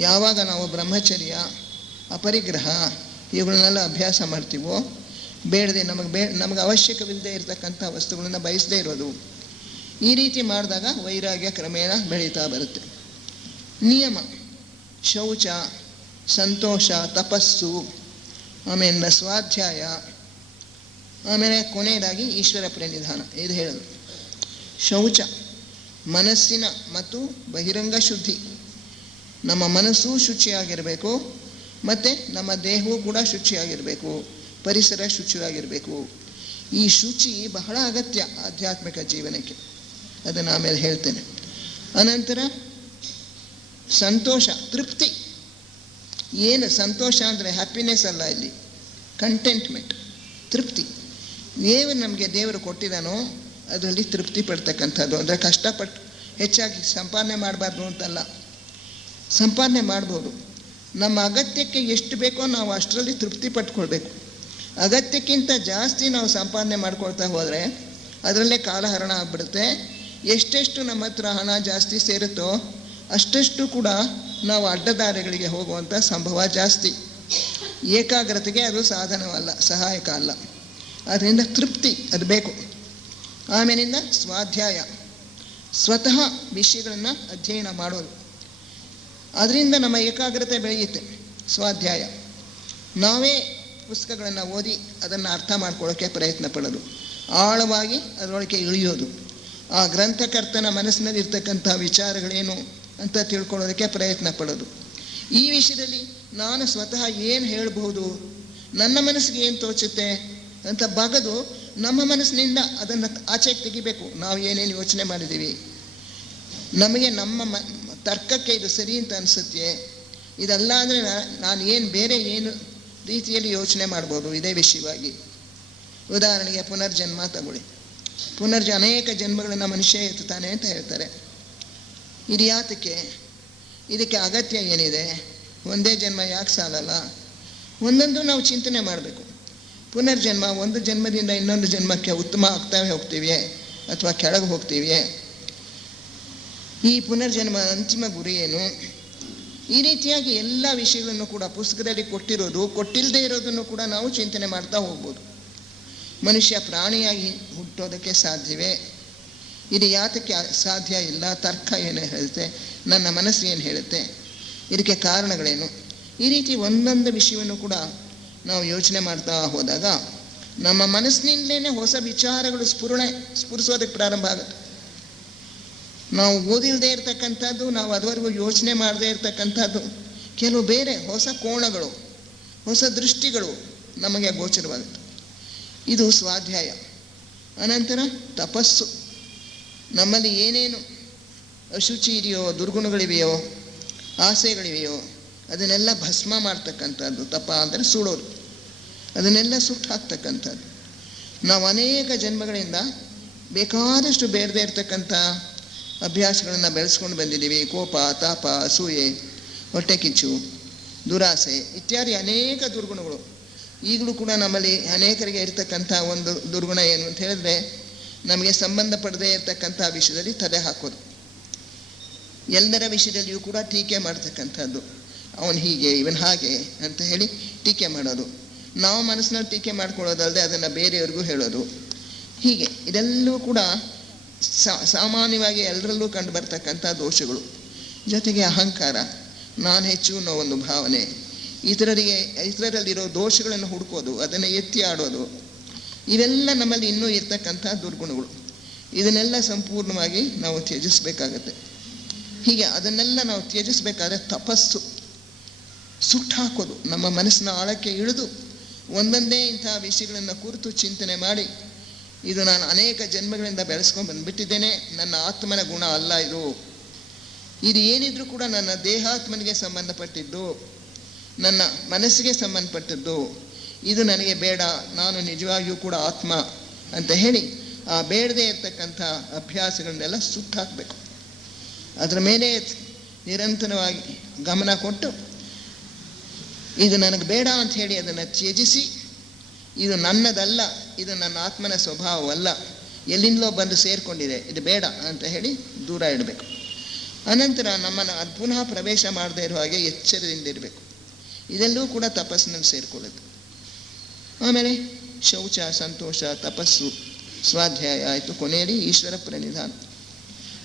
ಯಾವಾಗ ನಾವು ಬ್ರಹ್ಮಚರ್ಯ, ಅಪರಿಗ್ರಹ ಇವುಗಳನ್ನೆಲ್ಲ ಅಭ್ಯಾಸ ಮಾಡ್ತೀವೋ, ಬೇಡದೆ ನಮಗೆ ಅವಶ್ಯಕವಿಲ್ಲದೆ ಇರತಕ್ಕಂಥ ವಸ್ತುಗಳನ್ನು ಬಯಸದೇ ಇರೋದು, ಈ ರೀತಿ ಮಾಡಿದಾಗ ವೈರಾಗ್ಯ ಕ್ರಮೇಣ ಬೆಳೀತಾ ಬರುತ್ತೆ. ನಿಯಮ: ಶೌಚ, ಸಂತೋಷ, ತಪಸ್ಸು, ಆಮೇಲೆ ಸ್ವಾಧ್ಯಾಯ, ಆಮೇಲೆ ಕೊನೆಯದಾಗಿ ಈಶ್ವರ ಪ್ರಣಿಧಾನ. ಇದು ಹೇಳೋದು. ಶೌಚ ಮನಸ್ಸಿನ ಮತ್ತು ಬಹಿರಂಗ ಶುದ್ಧಿ. ನಮ್ಮ ಮನಸ್ಸು ಶುಚಿಯಾಗಿರಬೇಕು, ಮತ್ತು ನಮ್ಮ ದೇಹವೂ ಕೂಡ ಶುಚಿಯಾಗಿರಬೇಕು, ಪರಿಸರ ಶುಚಿಯಾಗಿರಬೇಕು. ಈ ಶುಚಿ ಬಹಳ ಅಗತ್ಯ ಆಧ್ಯಾತ್ಮಿಕ ಜೀವನಕ್ಕೆ. ಅದನ್ನು ಆಮೇಲೆ ಹೇಳ್ತೇನೆ. ಅನಂತರ ಸಂತೋಷ, ತೃಪ್ತಿ. ಏನು ಸಂತೋಷ ಅಂದರೆ ಹ್ಯಾಪಿನೆಸ್ ಅಲ್ಲ, ಇಲ್ಲಿ ಕಂಟೆಂಟ್ಮೆಂಟ್, ತೃಪ್ತಿ. ಏನು ನಮಗೆ ದೇವರು ಕೊಟ್ಟಿದ್ದಾನೋ ಅದರಲ್ಲಿ ತೃಪ್ತಿ ಪಡ್ತಕ್ಕಂಥದ್ದು. ಅಂದರೆ ಕಷ್ಟಪಟ್ಟು ಹೆಚ್ಚಾಗಿ ಸಂಪಾದನೆ ಮಾಡಬಾರ್ದು ಅಂತಲ್ಲ, ಸಂಪಾದನೆ ಮಾಡ್ಬೋದು. ನಮ್ಮ ಅಗತ್ಯಕ್ಕೆ ಎಷ್ಟು ಬೇಕೋ ನಾವು ಅಷ್ಟರಲ್ಲಿ ತೃಪ್ತಿ ಪಟ್ಕೊಳ್ಬೇಕು. ಅಗತ್ಯಕ್ಕಿಂತ ಜಾಸ್ತಿ ನಾವು ಸಂಪಾದನೆ ಮಾಡ್ಕೊಳ್ತಾ ಹೋದರೆ ಅದರಲ್ಲೇ ಕಾಲಹರಣ ಆಗಿಬಿಡುತ್ತೆ. ಎಷ್ಟೆಷ್ಟು ನಮ್ಮ ಹತ್ರ ಹಣ ಜಾಸ್ತಿ ಸೇರುತ್ತೋ ಅಷ್ಟಷ್ಟು ಕೂಡ ನಾವು ಅಡ್ಡದಾರಿಗಳಿಗೆ ಹೋಗುವಂಥ ಸಂಭವ ಜಾಸ್ತಿ. ಏಕಾಗ್ರತೆಗೆ ಅದು ಸಾಧನವಲ್ಲ, ಸಹಾಯಕ ಅಲ್ಲ. ಅದರಿಂದ ತೃಪ್ತಿ ಅದು ಬೇಕು. ಆಮೇಲಿಂದ ಸ್ವಾಧ್ಯಾಯ, ಸ್ವತಃ ವಿಷಯಗಳನ್ನು ಅಧ್ಯಯನ ಮಾಡೋದು. ಅದರಿಂದ ನಮ್ಮ ಏಕಾಗ್ರತೆ ಬೆಳೆಯುತ್ತೆ. ಸ್ವಾಧ್ಯಾಯ, ನಾವೇ ಪುಸ್ತಕಗಳನ್ನು ಓದಿ ಅದನ್ನು ಅರ್ಥ ಮಾಡ್ಕೊಳ್ಳೋಕ್ಕೆ ಪ್ರಯತ್ನ ಪಡೋದು, ಆಳವಾಗಿ ಅದರೊಳಗೆ ಇಳಿಯೋದು, ಆ ಗ್ರಂಥಕರ್ತನ ಮನಸ್ಸಿನಲ್ಲಿ ಇರ್ತಕ್ಕಂಥ ವಿಚಾರಗಳೇನು ಅಂತ ತಿಳ್ಕೊಳ್ಳೋದಕ್ಕೆ ಪ್ರಯತ್ನ ಪಡೋದು. ಈ ವಿಷಯದಲ್ಲಿ ನಾನು ಸ್ವತಃ ಏನು ಹೇಳ್ಬೋದು, ನನ್ನ ಮನಸ್ಸಿಗೆ ಏನು ತೋಚುತ್ತೆ ಅಂತ ಬಗೆದು ನಮ್ಮ ಮನಸ್ಸಿನಿಂದ ಅದನ್ನು ಆಚೆಗೆ ತೆಗಿಬೇಕು. ನಾವು ಏನೇನು ಯೋಚನೆ ಮಾಡಿದ್ದೀವಿ, ನಮಗೆ ನಮ್ಮ ತರ್ಕಕ್ಕೆ ಇದು ಸರಿ ಅಂತ ಅನಿಸುತ್ತೆ, ಇದಲ್ಲ ಅಂದರೆ ನಾನು ಏನು ಬೇರೆ ಏನು ರೀತಿಯಲ್ಲಿ ಯೋಚನೆ ಮಾಡ್ಬೋದು ಇದೇ ವಿಷಯವಾಗಿ. ಉದಾಹರಣೆಗೆ ಪುನರ್ಜನ್ಮ ತಗೊಳ್ಳಿ. ಅನೇಕ ಜನ್ಮಗಳನ್ನು ಮನುಷ್ಯ ಎತ್ತುತ್ತಾನೆ ಅಂತ ಹೇಳ್ತಾರೆ. ಇದು ಯಾತಕ್ಕೆ? ಇದಕ್ಕೆ ಅಗತ್ಯ ಏನಿದೆ? ಒಂದೇ ಜನ್ಮ ಯಾಕೆ ಸಾಲಲ್ಲ? ಒಂದೊಂದು ನಾವು ಚಿಂತನೆ ಮಾಡಬೇಕು. ಪುನರ್ಜನ್ಮ, ಒಂದು ಜನ್ಮದಿಂದ ಇನ್ನೊಂದು ಜನ್ಮಕ್ಕೆ ಉತ್ತಮ ಆಗ್ತಾ ಹೋಗ್ತೀವಿಯೇ ಅಥವಾ ಕೆಳಗೆ ಹೋಗ್ತೀವಿಯೇ? ಈ ಪುನರ್ಜನ್ಮ ಅಂತಿಮ ಗುರಿ ಏನು? ಈ ರೀತಿಯಾಗಿ ಎಲ್ಲ ವಿಷಯಗಳನ್ನು ಕೂಡ ಪುಸ್ತಕದಲ್ಲಿ ಕೊಟ್ಟಿರೋದು, ಕೊಟ್ಟಿಲ್ಲದೆ ಇರೋದನ್ನು ಕೂಡ ನಾವು ಚಿಂತನೆ ಮಾಡ್ತಾ ಹೋಗ್ಬೋದು. ಮನುಷ್ಯ ಪ್ರಾಣಿಯಾಗಿ ಹುಟ್ಟೋದಕ್ಕೆ ಸಾಧ್ಯವೇ? ಇದು ಯಾತಕ್ಕೆ ಸಾಧ್ಯ ಇಲ್ಲ? ತರ್ಕ ಏನು ಹೇಳುತ್ತೆ, ನನ್ನ ಮನಸ್ಸು ಏನು ಹೇಳುತ್ತೆ, ಇದಕ್ಕೆ ಕಾರಣಗಳೇನು? ಈ ರೀತಿ ಒಂದೊಂದು ವಿಷಯವನ್ನು ಕೂಡ ನಾವು ಯೋಚನೆ ಮಾಡ್ತಾ ಹೋದಾಗ ನಮ್ಮ ಮನಸ್ಸಿನಿಂದಲೇ ಹೊಸ ವಿಚಾರಗಳು ಸ್ಫುರಿಸೋದಕ್ಕೆ ಪ್ರಾರಂಭ ಆಗುತ್ತೆ. ನಾವು ಓದಿಲ್ಲದೆ ಇರತಕ್ಕಂಥದ್ದು, ನಾವು ಅದುವರೆಗೂ ಯೋಚನೆ ಮಾಡದೇ ಇರತಕ್ಕಂಥದ್ದು, ಕೆಲವು ಬೇರೆ ಹೊಸ ಕೋಣಗಳು, ಹೊಸ ದೃಷ್ಟಿಗಳು ನಮಗೆ ಗೋಚರವಾಗುತ್ತೆ. ಇದು ಸ್ವಾಧ್ಯಾಯ. ಅನಂತರ ತಪಸ್ಸು. ನಮ್ಮಲ್ಲಿ ಏನೇನು ಅಶುಚಿ ಇದೆಯೋ, ದುರ್ಗುಣಗಳಿವೆಯೋ, ಆಸೆಗಳಿವೆಯೋ ಅದನ್ನೆಲ್ಲ ಭಸ್ಮ ಮಾಡ್ತಕ್ಕಂಥದ್ದು. ತಪ ಅಂದರೆ ಸುಡೋದು, ಅದನ್ನೆಲ್ಲ ಸುಟ್ಟು ಹಾಕ್ತಕ್ಕಂಥದ್ದು. ನಾವು ಅನೇಕ ಜನ್ಮಗಳಿಂದ ಬೇಕಾದಷ್ಟು ಬೇಡದೇ ಇರತಕ್ಕಂಥ ಅಭ್ಯಾಸಗಳನ್ನು ಬೆಳೆಸ್ಕೊಂಡು ಬಂದಿದ್ದೀವಿ. ಕೋಪ, ತಾಪ, ಅಸೂಯೆ, ಹೊಟ್ಟೆ ಕಿಚ್ಚು, ದುರಾಸೆ ಇತ್ಯಾದಿ ಅನೇಕ ದುರ್ಗುಣಗಳು. ಈಗಲೂ ಕೂಡ ನಮ್ಮಲ್ಲಿ ಅನೇಕರಿಗೆ ಇರ್ತಕ್ಕಂಥ ಒಂದು ದುರ್ಗುಣ ಏನು ಅಂತ ಹೇಳಿದ್ರೆ, ನಮಗೆ ಸಂಬಂಧಪಡದೇ ಇರತಕ್ಕಂಥ ವಿಷಯದಲ್ಲಿ ತಲೆ ಹಾಕೋದು, ಎಲ್ಲರ ವಿಷಯದಲ್ಲಿಯೂ ಕೂಡ ಟೀಕೆ ಮಾಡ್ತಕ್ಕಂಥದ್ದು. ಅವನು ಹೀಗೆ, ಇವನು ಹಾಗೆ ಅಂತ ಹೇಳಿ ಟೀಕೆ ಮಾಡೋದು. ನಾವು ಮನಸ್ಸಿನಲ್ಲಿ ಟೀಕೆ ಮಾಡ್ಕೊಳ್ಳೋದಲ್ಲದೆ ಅದನ್ನು ಬೇರೆಯವ್ರಿಗೂ ಹೇಳೋದು. ಹೀಗೆ ಇದೆಲ್ಲವೂ ಕೂಡ ಸಾಮಾನ್ಯವಾಗಿ ಎಲ್ಲರಲ್ಲೂ ಕಂಡು ಬರ್ತಕ್ಕಂಥ ದೋಷಗಳು. ಜೊತೆಗೆ ಅಹಂಕಾರ, ನಾನು ಹೆಚ್ಚು ಅನ್ನೋ ಒಂದು ಭಾವನೆ, ಇತರರಲ್ಲಿರೋ ದೋಷಗಳನ್ನು ಹುಡುಕೋದು, ಅದನ್ನು ಎತ್ತಿ ಆಡೋದು, ಇವೆಲ್ಲ ನಮ್ಮಲ್ಲಿ ಇನ್ನೂ ಇರ್ತಕ್ಕಂಥ ದುರ್ಗುಣಗಳು. ಇದನ್ನೆಲ್ಲ ಸಂಪೂರ್ಣವಾಗಿ ನಾವು ತ್ಯಜಿಸಬೇಕಾಗತ್ತೆ. ಹೀಗೆ ಅದನ್ನೆಲ್ಲ ನಾವು ತ್ಯಜಿಸಬೇಕಾದ್ರೆ ತಪಸ್ಸು, ಸುಟ್ಟು ಹಾಕೋದು, ನಮ್ಮ ಮನಸ್ಸಿನ ಆಳಕ್ಕೆ ಇಳಿದು ಒಂದೊಂದೇ ಇಂಥ ವಿಷಯಗಳನ್ನು ಕುರಿತು ಚಿಂತನೆ ಮಾಡಿ, ಇದು ನಾನು ಅನೇಕ ಜನ್ಮಗಳಿಂದ ಬೆಳೆಸ್ಕೊಂಡು ಬಂದುಬಿಟ್ಟಿದ್ದೇನೆ, ನನ್ನ ಆತ್ಮನ ಗುಣ ಅಲ್ಲ ಇದು ಏನಿದ್ರೂ ಕೂಡ ನನ್ನ ದೇಹಾತ್ಮನಿಗೆ ಸಂಬಂಧಪಟ್ಟಿದ್ದು, ನನ್ನ ಮನಸ್ಸಿಗೆ ಸಂಬಂಧಪಟ್ಟದ್ದು, ಇದು ನನಗೆ ಬೇಡ, ನಾನು ನಿಜವಾಗಿಯೂ ಕೂಡ ಆತ್ಮ ಅಂತ ಹೇಳಿ ಆ ಬೇಡದೇ ಇರತಕ್ಕಂಥ ಅಭ್ಯಾಸಗಳನ್ನೆಲ್ಲ ಸುಟ್ಟು ಹಾಕಬೇಕು. ಅದರ ಮೇಲೆ ನಿರಂತರವಾಗಿ ಗಮನ ಕೊಟ್ಟು, ಇದು ನನಗೆ ಬೇಡ ಅಂತ ಹೇಳಿ ಅದನ್ನು ತ್ಯಜಿಸಿ, ಇದು ನನ್ನದಲ್ಲ, ಇದು ನನ್ನ ಆತ್ಮನ ಸ್ವಭಾವವಲ್ಲ, ಎಲ್ಲಿಂದಲೋ ಬಂದು ಸೇರಿಕೊಂಡಿದೆ, ಇದು ಬೇಡ ಅಂತ ಹೇಳಿ ದೂರ ಇಡಬೇಕು. ಅನಂತರ ನಮ್ಮನ್ನು ಪುನಃ ಪ್ರವೇಶ ಮಾಡದೇ ಇರೋ ಹಾಗೆ ಎಚ್ಚರದಿಂದ ಇರಬೇಕು. ಇದೆಲ್ಲವೂ ಕೂಡ ತಪಸ್ಸಿನಲ್ಲಿ ಸೇರಿಕೊಳ್ಳುತ್ತೆ. ಆಮೇಲೆ ಶೌಚ, ಸಂತೋಷ, ತಪಸ್ಸು, ಸ್ವಾಧ್ಯಾಯ ಆಯಿತು. ಕೊನೆಯಲ್ಲಿ ಈಶ್ವರ ಪ್ರಣಿಧಾನ,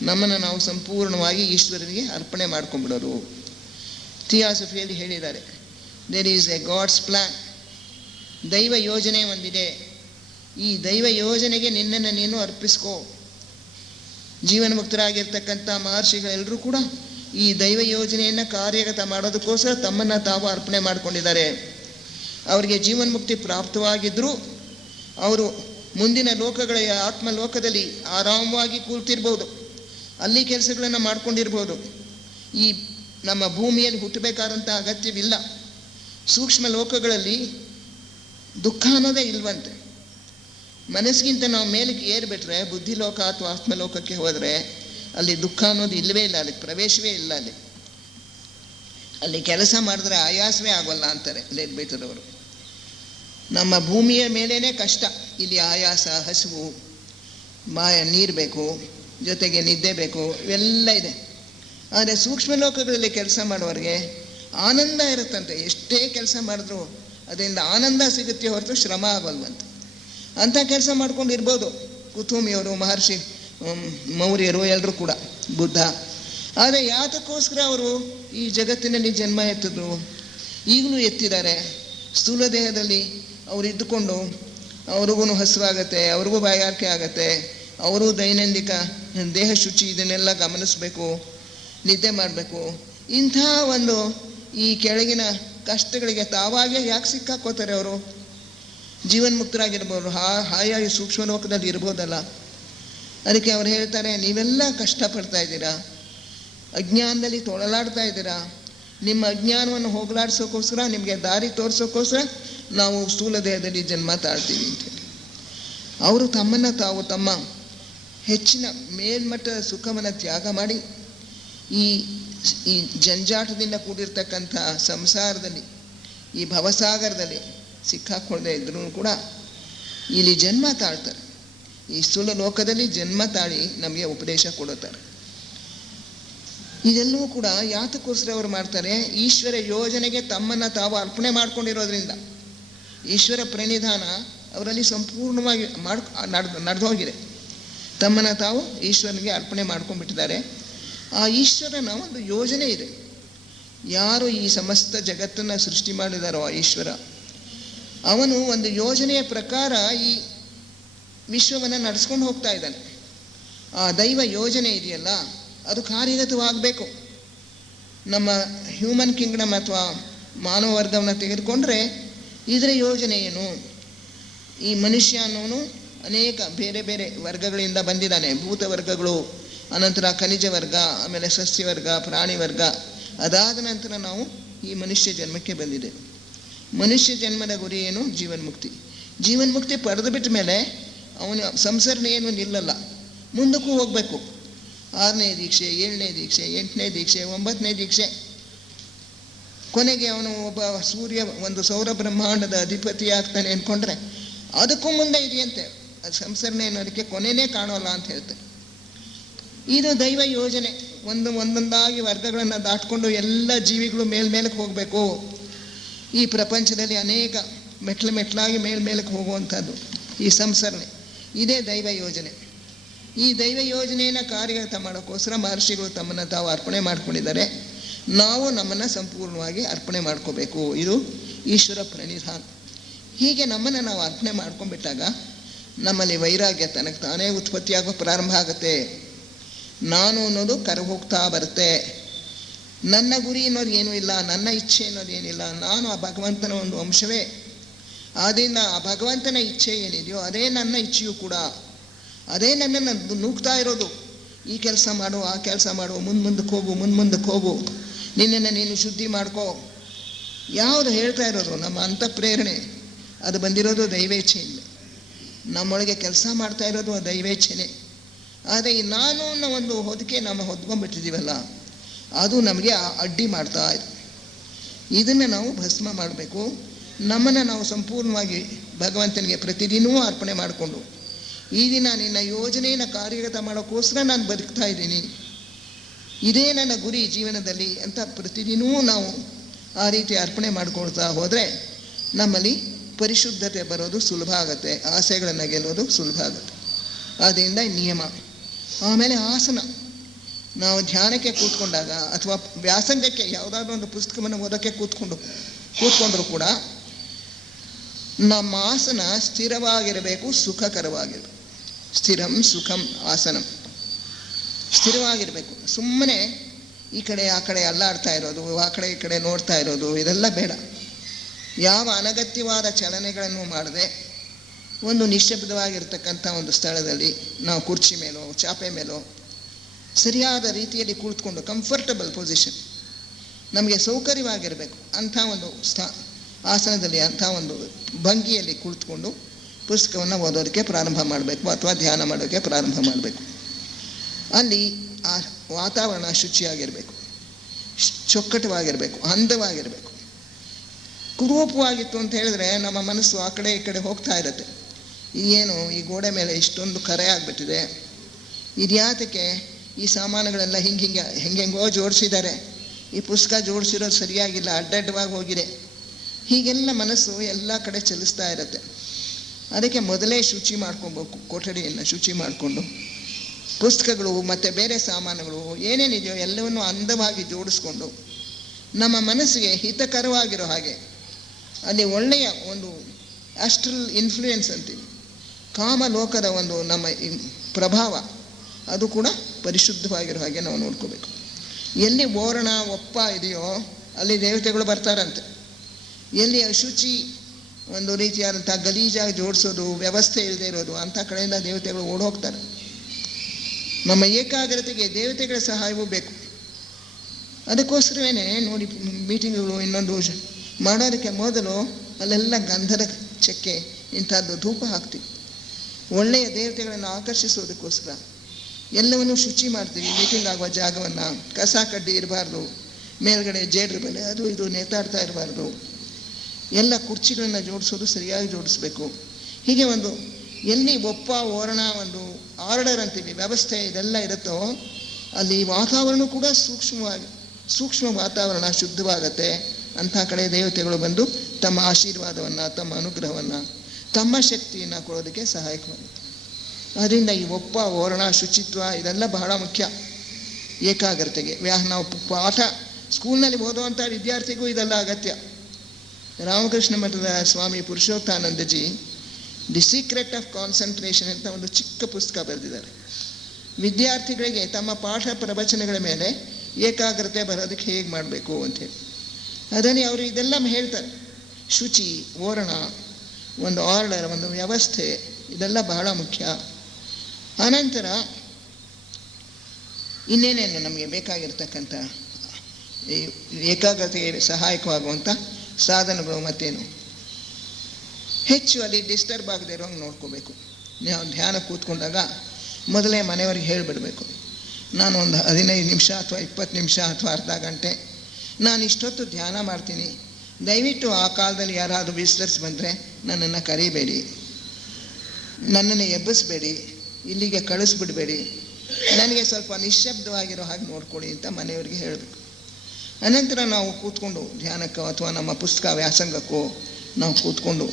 ನಮ್ಮನ್ನು ನಾವು ಸಂಪೂರ್ಣವಾಗಿ ಈಶ್ವರನಿಗೆ ಅರ್ಪಣೆ ಮಾಡ್ಕೊಂಡ್ಬಿಡೋರು. ಥಿಯಾಸಫಿಯಲ್ಲಿ ಹೇಳಿದ್ದಾರೆ, there is a god's plan. ದೈವ ಯೋಜನೆ ಒಂದಿದೆ. ಈ ದೈವ ಯೋಜನೆಗೆ ನಿನ್ನನ್ನು ನೀನು ಅರ್ಪಿಸ್ಕೋ. ಜೀವನ ಮುಕ್ತರಾಗಿರ್ತಕ್ಕಂಥ ಮಹರ್ಷಿಗಳೆಲ್ಲರೂ ಕೂಡ ಈ ದೈವ ಯೋಜನೆಯನ್ನು ಕಾರ್ಯಗತ ಮಾಡೋದಕ್ಕೋಸ್ಕರ ತಮ್ಮನ್ನು ತಾವು ಅರ್ಪಣೆ ಮಾಡಿಕೊಂಡಿದ್ದಾರೆ. ಅವರಿಗೆ ಜೀವನ್ಮುಕ್ತಿ ಪ್ರಾಪ್ತವಾಗಿದ್ದರೂ ಅವರು ಮುಂದಿನ ಲೋಕಗಳ ಆತ್ಮಲೋಕದಲ್ಲಿ ಆರಾಮವಾಗಿ ಕೂರ್ತಿರ್ಬೋದು, ಅಲ್ಲಿ ಕೆಲಸಗಳನ್ನು ಮಾಡ್ಕೊಂಡಿರ್ಬೋದು. ಈ ನಮ್ಮ ಭೂಮಿಯಲ್ಲಿ ಹುಟ್ಟಬೇಕಾದಂಥ ಅಗತ್ಯವಿಲ್ಲ. ಸೂಕ್ಷ್ಮ ಲೋಕಗಳಲ್ಲಿ ದುಃಖ ಅನ್ನೋದೇ ಇಲ್ವಂತೆ. ಮನಸ್ಸಿಗಿಂತ ನಾವು ಮೇಲಕ್ಕೆ ಏರ್ಬಿಟ್ರೆ, ಬುದ್ಧಿಲೋಕ ಅಥವಾ ಆತ್ಮಲೋಕಕ್ಕೆ ಹೋದರೆ ಅಲ್ಲಿ ದುಃಖ ಅನ್ನೋದು ಇಲ್ಲವೇ ಇಲ್ಲ, ಅಲ್ಲಿ ಪ್ರವೇಶವೇ ಇಲ್ಲ. ಅಲ್ಲಿ ಕೆಲಸ ಮಾಡಿದ್ರೆ ಆಯಾಸವೇ ಆಗೋಲ್ಲ ಅಂತಾರೆ ಲೇಟ್ಬೇಟರವರು. ನಮ್ಮ ಭೂಮಿಯ ಮೇಲೇ ಕಷ್ಟ, ಇಲ್ಲಿ ಆಯಾಸ, ಹಸಿವು, ನೀರು ಬೇಕು, ಜೊತೆಗೆ ನಿದ್ದೆ ಬೇಕು, ಇವೆಲ್ಲ ಇದೆ. ಆದರೆ ಸೂಕ್ಷ್ಮ ಲೋಕಗಳಲ್ಲಿ ಕೆಲಸ ಮಾಡೋರಿಗೆ ಆನಂದ ಇರುತ್ತಂತೆ. ಎಷ್ಟೇ ಕೆಲಸ ಮಾಡಿದ್ರು ಅದರಿಂದ ಆನಂದ ಸಿಗುತ್ತೆ ಹೊರತು ಶ್ರಮ ಆಗೋಲ್ವಂತೆ. ಅಂಥ ಕೆಲಸ ಮಾಡ್ಕೊಂಡಿರ್ಬೋದು ಕುತುಮಿಯವರು, ಮಹರ್ಷಿ ಮೌರ್ಯರು, ಎಲ್ಲರೂ ಕೂಡ, ಬುದ್ಧ. ಆದರೆ ಯಾತಕ್ಕೋಸ್ಕರ ಅವರು ಈ ಜಗತ್ತಿನಲ್ಲಿ ಜನ್ಮ ಎತ್ತಿದ್ರು, ಈಗಲೂ ಎತ್ತಿದ್ದಾರೆ. ಸ್ಥೂಲ ದೇಹದಲ್ಲಿ ಅವರು ಇದ್ದುಕೊಂಡು ಅವ್ರಿಗೂ ಹಸಿವಾಗತ್ತೆ, ಅವ್ರಿಗೂ ಬಾಯಾರಿಕೆ ಆಗತ್ತೆ, ಅವರು ದೈನಂದಿಕ ದೇಹ ಶುಚಿ ಇದನ್ನೆಲ್ಲ ಗಮನಿಸಬೇಕು, ನಿದ್ದೆ ಮಾಡಬೇಕು. ಇಂಥ ಒಂದು ಈ ಕೆಳಗಿನ ಕಷ್ಟಗಳಿಗೆ ತಾವಾಗೇ ಯಾಕೆ ಸಿಕ್ಕಾಕೋತಾರೆ? ಅವರು ಜೀವನ್ಮುಕ್ತರಾಗಿರ್ಬೋದು, ಹಾಯಾಗಿ ಸೂಕ್ಷ್ಮ ಲೋಕದಲ್ಲಿ ಇರ್ಬೋದಲ್ಲ. ಅದಕ್ಕೆ ಅವ್ರು ಹೇಳ್ತಾರೆ, ನೀವೆಲ್ಲ ಕಷ್ಟಪಡ್ತಾ ಇದ್ದೀರಾ, ಅಜ್ಞಾನದಲ್ಲಿ ತೊಳಲಾಡ್ತಾ ಇದ್ದೀರಾ. ನಿಮ್ಮ ಅಜ್ಞಾನವನ್ನು ಹೋಗಲಾಡಿಸೋಕ್ಕೋಸ್ಕರ, ನಿಮಗೆ ದಾರಿ ತೋರಿಸೋಕ್ಕೋಸ್ಕರ ನಾವು ಸ್ಥೂಲ ದೇಹದಲ್ಲಿ ಜನ್ಮ ತಾಳ್ತೀವಿ ಅಂತೇಳಿ. ಅವರು ತಮ್ಮನ್ನು ತಾವು ತಮ್ಮ ಹೆಚ್ಚಿನ ಮೇಲ್ಮಟ್ಟದ ಸುಖವನ್ನು ತ್ಯಾಗ ಮಾಡಿ ಈ ಜಂಜಾಟದಿಂದ ಕೂಡಿರ್ತಕ್ಕಂಥ ಸಂಸಾರದಲ್ಲಿ, ಈ ಭವಸಾಗರದಲ್ಲಿ ಸಿಕ್ಕಾಕೊಳ್ಳದೆ ಇದ್ರೂ ಕೂಡ ಇಲ್ಲಿ ಜನ್ಮ ತಾಳ್ತಾರೆ. ಈ ಸ್ಥೂಲ ಲೋಕದಲ್ಲಿ ಜನ್ಮ ತಾಳಿ ನಮಗೆ ಉಪದೇಶ ಕೊಡುತ್ತಾರೆ. ಇದೆಲ್ಲವೂ ಕೂಡ ಯಾತಕ್ಕೋಸ್ಕರ ಅವರು ಮಾಡ್ತಾರೆ? ಈಶ್ವರ ಯೋಜನೆಗೆ ತಮ್ಮನ್ನು ತಾವು ಅರ್ಪಣೆ ಮಾಡ್ಕೊಂಡಿರೋದ್ರಿಂದ. ಈಶ್ವರ ಪ್ರಣಿಧಾನ ಅವರಲ್ಲಿ ಸಂಪೂರ್ಣವಾಗಿ ನಡೆದು ಹೋಗಿದೆ. ತಮ್ಮನ್ನು ತಾವು ಈಶ್ವರನಿಗೆ ಅರ್ಪಣೆ ಮಾಡ್ಕೊಂಡ್ಬಿಟ್ಟಿದ್ದಾರೆ. ಆ ಈಶ್ವರನ ಒಂದು ಯೋಜನೆ ಇದೆ. ಯಾರು ಈ ಸಮಸ್ತ ಜಗತ್ತನ್ನು ಸೃಷ್ಟಿ ಮಾಡಿದಾರೋ ಆ ಈಶ್ವರ, ಅವನು ಒಂದು ಯೋಜನೆಯ ಪ್ರಕಾರ ಈ ವಿಶ್ವವನ್ನು ನಡೆಸ್ಕೊಂಡು ಹೋಗ್ತಾ ಇದ್ದಾನೆ. ಆ ದೈವ ಯೋಜನೆ ಇದೆಯಲ್ಲ, ಅದು ಕಾರ್ಯಗತವಾಗಬೇಕು. ನಮ್ಮ ಹ್ಯೂಮನ್ ಕಿಂಗ್ಡಮ್ ಅಥವಾ ಮಾನವ ವರ್ಗವನ್ನು ತೆಗೆದುಕೊಂಡ್ರೆ ಇದರ ಯೋಜನೆ ಏನು? ಈ ಮನುಷ್ಯ ಅನ್ನೋನು ಅನೇಕ ಬೇರೆ ಬೇರೆ ವರ್ಗಗಳಿಂದ ಬಂದಿದ್ದಾನೆ. ಭೂತ ವರ್ಗಗಳು, ಅನಂತರ ಖನಿಜ ವರ್ಗ, ಆಮೇಲೆ ಸಸ್ಯ ವರ್ಗ, ಪ್ರಾಣಿ ವರ್ಗ. ಅದಾದ ನಂತರ ನಾವು ಈ ಮನುಷ್ಯ ಜನ್ಮಕ್ಕೆ ಬಂದಿದೆ. ಮನುಷ್ಯ ಜನ್ಮದ ಗುರಿ ಏನು? ಜೀವನ್ಮುಕ್ತಿ. ಜೀವನ್ಮುಕ್ತಿ ಪಡೆದು ಬಿಟ್ಟ ಮೇಲೆ ಅವನ ಸಂಸರಣೆ ಏನು ನಿಲ್ಲಲ್ಲ, ಮುಂದಕ್ಕೂ ಹೋಗಬೇಕು. 6ನೇ ದೀಕ್ಷೆ, 7ನೇ ದೀಕ್ಷೆ, 8ನೇ ದೀಕ್ಷೆ, 9ನೇ ದೀಕ್ಷೆ. ಕೊನೆಗೆ ಅವನು ಒಬ್ಬ ಸೂರ್ಯ, ಒಂದು ಸೌರ ಬ್ರಹ್ಮಾಂಡದ ಅಧಿಪತಿ ಆಗ್ತಾನೆ ಅಂದ್ಕೊಂಡ್ರೆ ಅದಕ್ಕೂ ಮುಂದೆ ಇದೆಯಂತೆ. ಅದು ಸಂಸರಣೆ ಅನ್ನೋದಕ್ಕೆ ಕೊನೆಯೇ ಕಾಣೋಲ್ಲ ಅಂತ ಹೇಳ್ತಾರೆ. ಇದು ದೈವ ಯೋಜನೆ. ಒಂದೊಂದಾಗಿ ವರ್ಗಗಳನ್ನು ದಾಟ್ಕೊಂಡು ಎಲ್ಲ ಜೀವಿಗಳು ಮೇಲ್ಮೇಲಕ್ಕೆ ಹೋಗಬೇಕು. ಈ ಪ್ರಪಂಚದಲ್ಲಿ ಅನೇಕ ಮೆಟ್ಲಾಗಿ ಮೇಲ್ಮೇಲಕ್ಕೆ ಹೋಗುವಂಥದ್ದು ಈ ಸಂಸರಣೆ. ಇದೇ ದೈವ ಯೋಜನೆ. ಈ ದೈವ ಯೋಜನೆಯನ್ನು ಕಾರ್ಯಗತ ಮಾಡೋಕ್ಕೋಸ್ಕರ ಮಹರ್ಷಿಗಳು ತಮ್ಮನ್ನು ತಾವು ಅರ್ಪಣೆ ಮಾಡ್ಕೊಂಡಿದ್ದಾರೆ. ನಾವು ನಮ್ಮನ್ನು ಸಂಪೂರ್ಣವಾಗಿ ಅರ್ಪಣೆ ಮಾಡ್ಕೋಬೇಕು. ಇದು ಈಶ್ವರ ಪ್ರಣಿಧಾನ. ಹೀಗೆ ನಮ್ಮನ್ನು ನಾವು ಅರ್ಪಣೆ ಮಾಡ್ಕೊಂಡ್ಬಿಟ್ಟಾಗ ನಮ್ಮಲ್ಲಿ ವೈರಾಗ್ಯ ತನಗೆ ತಾನೇ ಉತ್ಪತ್ತಿಯಾಗೋ ಪ್ರಾರಂಭ ಆಗುತ್ತೆ. ನಾನು ಅನ್ನೋದು ಕರಗೋಗ್ತಾ ಬರುತ್ತೆ. ನನ್ನ ಗುರಿ ಅನ್ನೋದು ಏನೂ ಇಲ್ಲ, ನನ್ನ ಇಚ್ಛೆ ಅನ್ನೋದು ಏನಿಲ್ಲ. ನಾನು ಆ ಭಗವಂತನ ಒಂದು ಅಂಶವೇ. ಆದ್ದರಿಂದ ಆ ಭಗವಂತನ ಇಚ್ಛೆ ಏನಿದೆಯೋ ಅದೇ ನನ್ನ ಇಚ್ಛೆಯೂ ಕೂಡ. ಅದೇ ನನ್ನನ್ನು ನೂಗ್ತಾ ಇರೋದು. ಈ ಕೆಲಸ ಮಾಡು, ಆ ಕೆಲಸ ಮಾಡು, ಮುಂದಕ್ಕೆ ಹೋಗು, ನಿನ್ನನ್ನು ನೀನು ಶುದ್ಧಿ ಮಾಡ್ಕೋ. ಯಾವುದು ಹೇಳ್ತಾ ಇರೋದು? ನಮ್ಮ ಅಂತಃಪ್ರೇರಣೆ. ಅದು ಬಂದಿರೋದು ದೈವೇಚ್ಛೆಯಿಂದ. ನಮ್ಮೊಳಗೆ ಕೆಲಸ ಮಾಡ್ತಾ ಇರೋದು ಆ ದೈವೇಚ್ಛೆನೇ. ಆದರೆ ಈ ನಾನು ಅನ್ನೋ ಒಂದು ಹೊದಿಕೆ ನಮ್ಮ ಹೊದ್ಕೊಂಡ್ಬಿಟ್ಟಿದ್ದೀವಲ್ಲ, ಅದು ನಮಗೆ ಅಡ್ಡಿ ಮಾಡ್ತಾ ಇದೆ. ಇದನ್ನು ನಾವು ಭಸ್ಮ ಮಾಡಬೇಕು. ನಮ್ಮನ್ನು ನಾವು ಸಂಪೂರ್ಣವಾಗಿ ಭಗವಂತನಿಗೆ ಪ್ರತಿದಿನವೂ ಅರ್ಪಣೆ ಮಾಡಿಕೊಂಡು ಈ ದಿನ ನಿನ್ನ ಯೋಜನೆಯನ್ನು ಕಾರ್ಯಗತ ಮಾಡೋಕ್ಕೋಸ್ಕರ ನಾನು ಬದುಕ್ತಾ ಇದ್ದೀನಿ, ಇದೇ ನನ್ನ ಗುರಿ ಜೀವನದಲ್ಲಿ ಅಂತ ಪ್ರತಿದಿನವೂ ನಾವು ಆ ರೀತಿ ಅರ್ಪಣೆ ಮಾಡ್ಕೊಳ್ತಾ ಹೋದರೆ ನಮ್ಮಲ್ಲಿ ಪರಿಶುದ್ಧತೆ ಬರೋದು ಸುಲಭ ಆಗುತ್ತೆ, ಆಸೆಗಳನ್ನು ಗೆಲ್ಲೋದು ಸುಲಭ ಆಗುತ್ತೆ. ಆದ್ದರಿಂದ ನಿಯಮ. ಆಮೇಲೆ ಆಸನ. ನಾವು ಧ್ಯಾನಕ್ಕೆ ಕೂತ್ಕೊಂಡಾಗ ಅಥವಾ ವ್ಯಾಸಂಗಕ್ಕೆ ಯಾವುದಾದ್ರೂ ಒಂದು ಪುಸ್ತಕವನ್ನು ಓದೋಕ್ಕೆ ಕೂತ್ಕೊಂಡ್ರೂ ಕೂಡ ನಮ್ಮ ಆಸನ ಸ್ಥಿರವಾಗಿರಬೇಕು, ಸುಖಕರವಾಗಿರಬೇಕು. ಸ್ಥಿರಂ ಸುಖಂ ಆಸನಂ. ಸ್ಥಿರವಾಗಿರಬೇಕು. ಸುಮ್ಮನೆ ಈ ಕಡೆ ಆ ಕಡೆ ಅಲ್ಲಾಡ್ತಾ ಇರೋದು, ಆ ಕಡೆ ಈ ಕಡೆ ನೋಡ್ತಾ ಇರೋದು, ಇದೆಲ್ಲ ಬೇಡ. ಯಾವ ಅನಗತ್ಯವಾದ ಚಲನೆಗಳನ್ನು ಮಾಡದೆ ಒಂದು ನಿಶ್ಶಬ್ದವಾಗಿರ್ತಕ್ಕಂಥ ಒಂದು ಸ್ಥಳದಲ್ಲಿ ನಾವು ಕುರ್ಚಿ ಮೇಲೋ ಚಾಪೆ ಮೇಲೋ ಸರಿಯಾದ ರೀತಿಯಲ್ಲಿ ಕುಳಿತುಕೊಂಡು ಕಂಫರ್ಟಬಲ್ ಪೊಸಿಷನ್, ನಮಗೆ ಸೌಕರ್ಯವಾಗಿರಬೇಕು ಅಂಥ ಒಂದು ಆಸನದಲ್ಲಿ ಅಂಥ ಒಂದು ಭಂಗಿಯಲ್ಲಿ ಕುಳಿತುಕೊಂಡು ಪುಸ್ತಕವನ್ನು ಓದೋದಕ್ಕೆ ಪ್ರಾರಂಭ ಮಾಡಬೇಕು ಅಥವಾ ಧ್ಯಾನ ಮಾಡೋಕ್ಕೆ ಪ್ರಾರಂಭ ಮಾಡಬೇಕು. ಅಲ್ಲಿ ಆ ವಾತಾವರಣ ಶುಚಿಯಾಗಿರಬೇಕು, ಚೊಕ್ಕಟವಾಗಿರಬೇಕು, ಅಂದವಾಗಿರಬೇಕು. ಕುರೂಪವಾಗಿತ್ತು ಅಂತ ಹೇಳಿದ್ರೆ ನಮ್ಮ ಮನಸ್ಸು ಆ ಕಡೆ ಈ ಕಡೆ ಹೋಗ್ತಾ ಇರುತ್ತೆ. ಏನು ಈ ಗೋಡೆ ಮೇಲೆ ಇಷ್ಟೊಂದು ಕರೆ ಆಗಿಬಿಟ್ಟಿದೆ, ಇದ್ಯಾತಕ್ಕೆ ಈ ಸಾಮಾನುಗಳೆಲ್ಲ ಹೆಂಗೆಂಗೋ ಜೋಡಿಸಿದ್ದಾರೆ, ಈ ಪುಸ್ತಕ ಜೋಡಿಸಿರೋದು ಸರಿಯಾಗಿಲ್ಲ, ಅಡ್ಡಡ್ಡವಾಗಿ ಹೋಗಿದೆ, ಹೀಗೆಲ್ಲ ಮನಸ್ಸು ಎಲ್ಲ ಕಡೆ ಚಲಿಸ್ತಾ ಇರುತ್ತೆ. ಅದಕ್ಕೆ ಮೊದಲೇ ಶುಚಿ ಮಾಡ್ಕೊಬೇಕು. ಕೊಠಡಿಯನ್ನು ಶುಚಿ ಮಾಡಿಕೊಂಡು ಪುಸ್ತಕಗಳು ಮತ್ತು ಬೇರೆ ಸಾಮಾನುಗಳು ಏನೇನಿದೆಯೋ ಎಲ್ಲವನ್ನೂ ಅಂದವಾಗಿ ಜೋಡಿಸ್ಕೊಂಡು ನಮ್ಮ ಮನಸ್ಸಿಗೆ ಹಿತಕರವಾಗಿರೋ ಹಾಗೆ ಅಲ್ಲಿ ಒಳ್ಳೆಯ ಒಂದು ಆಸ್ಟ್ರಲ್ ಇನ್ಫ್ಲೂಯೆನ್ಸ್ ಅಂತೀವಿ, ಕಾಮಲೋಕದ ಒಂದು ನಮ್ಮ ಪ್ರಭಾವ ಅದು ಕೂಡ ಪರಿಶುದ್ಧವಾಗಿರೋ ಹಾಗೆ ನಾವು ನೋಡ್ಕೋಬೇಕು. ಎಲ್ಲಿ ಓರಣ ಒಪ್ಪ ಇದೆಯೋ ಅಲ್ಲಿ ದೇವತೆಗಳು ಬರ್ತಾರಂತೆ. ಎಲ್ಲಿ ಅಶುಚಿ ಒಂದು ರೀತಿಯಾದಂಥ ಗಲೀಜಾಗಿ ಜೋಡಿಸೋದು, ವ್ಯವಸ್ಥೆ ಇಲ್ಲದೆ ಇರೋದು, ಅಂಥ ಕಡೆಯಿಂದ ದೇವತೆಗಳು ಓಡೋಗ್ತಾರೆ. ನಮ್ಮ ಏಕಾಗ್ರತೆಗೆ ದೇವತೆಗಳ ಸಹಾಯವೂ ಬೇಕು. ಅದಕ್ಕೋಸ್ಕರವೇ ನೋಡಿ ಮೀಟಿಂಗ್ಗಳು ಇನ್ನೊಂದು ಮಾಡೋದಕ್ಕೆ ಮೊದಲು ಅಲ್ಲೆಲ್ಲ ಗಂಧದ ಚಕ್ಕೆ ಇಂಥದ್ದು ಧೂಪ ಹಾಕ್ತೀವಿ. ಒಳ್ಳೆಯ ದೇವತೆಗಳನ್ನು ಆಕರ್ಷಿಸೋದಕ್ಕೋಸ್ಕರ ಎಲ್ಲವನ್ನೂ ಶುಚಿ ಮಾಡ್ತೀವಿ. ಮೀಟಿಂಗ್ ಆಗುವ ಜಾಗವನ್ನು ಕಸ ಕಡ್ಡಿ ಇರಬಾರ್ದು, ಮೇಲ್ಗಡೆ ಜೇಡ್ರ ಬೆಲೆ ಅದು ಇದು ನೇತಾಡ್ತಾ ಇರಬಾರ್ದು, ಎಲ್ಲ ಕುರ್ಚಿಗಳನ್ನು ಜೋಡಿಸೋದು ಸರಿಯಾಗಿ ಜೋಡಿಸ್ಬೇಕು. ಹೀಗೆ ಒಂದು ಎಲ್ಲಿ ಒಪ್ಪ ಓರಣ ಒಂದು ಆರ್ಡರ್ ಅಂತೀವಿ, ವ್ಯವಸ್ಥೆ ಇದೆಲ್ಲ ಇರುತ್ತೋ ಅಲ್ಲಿ ವಾತಾವರಣ ಕೂಡ ಸೂಕ್ಷ್ಮ ವಾತಾವರಣ ಶುದ್ಧವಾಗತ್ತೆ. ಅಂಥ ಕಡೆ ದೇವತೆಗಳು ಬಂದು ತಮ್ಮ ಆಶೀರ್ವಾದವನ್ನು, ತಮ್ಮ ಅನುಗ್ರಹವನ್ನು, ತಮ್ಮ ಶಕ್ತಿಯನ್ನು ಕೊಡೋದಕ್ಕೆ ಸಹಾಯಕವಾಗುತ್ತೆ. ಅದರಿಂದ ಈ ಒಪ್ಪ ಓರಣ ಶುಚಿತ್ವ ಇದೆಲ್ಲ ಬಹಳ ಮುಖ್ಯ ಏಕಾಗ್ರತೆಗೆ. ನಾವು ಪಾಠ ಸ್ಕೂಲ್ನಲ್ಲಿ ಓದುವಂಥ ವಿದ್ಯಾರ್ಥಿಗೂ ಇದೆಲ್ಲ ಅಗತ್ಯ. ರಾಮಕೃಷ್ಣ ಮಠದ ಸ್ವಾಮಿ ಪುರುಷೋತ್ತಾನಂದಜಿ ದಿ ಸೀಕ್ರೆಟ್ ಆಫ್ ಕಾನ್ಸಂಟ್ರೇಷನ್ ಅಂತ ಒಂದು ಚಿಕ್ಕ ಪುಸ್ತಕ ಬರೆದಿದ್ದಾರೆ. ವಿದ್ಯಾರ್ಥಿಗಳಿಗೆ ತಮ್ಮ ಪಾಠ ಪ್ರವಚನಗಳ ಮೇಲೆ ಏಕಾಗ್ರತೆ ಬರೋದಕ್ಕೆ ಹೇಗೆ ಮಾಡಬೇಕು ಅಂಥೇಳಿ ಅದನ್ನೇ ಅವರು ಇದೆಲ್ಲ ಹೇಳ್ತಾರೆ. ಶುಚಿ, ಓರಣ, ಒಂದು ಆರ್ಡರ್, ಒಂದು ವ್ಯವಸ್ಥೆ, ಇದೆಲ್ಲ ಬಹಳ ಮುಖ್ಯ. ಆನಂತರ ಇನ್ನೇನೇನು ನಮಗೆ ಬೇಕಾಗಿರ್ತಕ್ಕಂಥ ಈ ಏಕಾಗ್ರತೆಗೆ ಸಹಾಯಕವಾಗುವಂಥ ಸಾಧನಗಳು ಮತ್ತೇನು, ಹೆಚ್ಚು ಅಲ್ಲಿ ಡಿಸ್ಟರ್ಬ್ ಆಗದೆ ಇರೋಂಗೆ ನೋಡ್ಕೋಬೇಕು. ನಾವು ಧ್ಯಾನ ಕೂತ್ಕೊಂಡಾಗ ಮೊದಲೇ ಮನೆಯವ್ರಿಗೆ ಹೇಳಿಬಿಡಬೇಕು, ನಾನು ಒಂದು 15 ನಿಮಿಷ ಅಥವಾ 20 ನಿಮಿಷ ಅಥವಾ ಅರ್ಧ ಗಂಟೆ ನಾನು ಇಷ್ಟೊತ್ತು ಧ್ಯಾನ ಮಾಡ್ತೀನಿ, ದಯವಿಟ್ಟು ಆ ಕಾಲದಲ್ಲಿ ಯಾರಾದರೂ ವಿಸಿಟರ್ಸ್ ಬಂದರೆ ನನ್ನನ್ನು ಕರೀಬೇಡಿ, ನನ್ನನ್ನು ಎಬ್ಬಿಸ್ಬೇಡಿ, ಇಲ್ಲಿಗೆ ಕಳಿಸ್ಬಿಡಬೇಡಿ, ನನಗೆ ಸ್ವಲ್ಪ ನಿಶ್ಶಬ್ದವಾಗಿರೋ ಹಾಗೆ ನೋಡ್ಕೊಳ್ಳಿ ಅಂತ ಮನೆಯವರಿಗೆ ಹೇಳಬೇಕು. ಅನಂತರ ನಾವು ಕೂತ್ಕೊಂಡು ಧ್ಯಾನಕ್ಕೋ ಅಥವಾ ನಮ್ಮ ಪುಸ್ತಕ ವ್ಯಾಸಂಗಕ್ಕೋ ನಾವು ಕೂತ್ಕೊಂಡು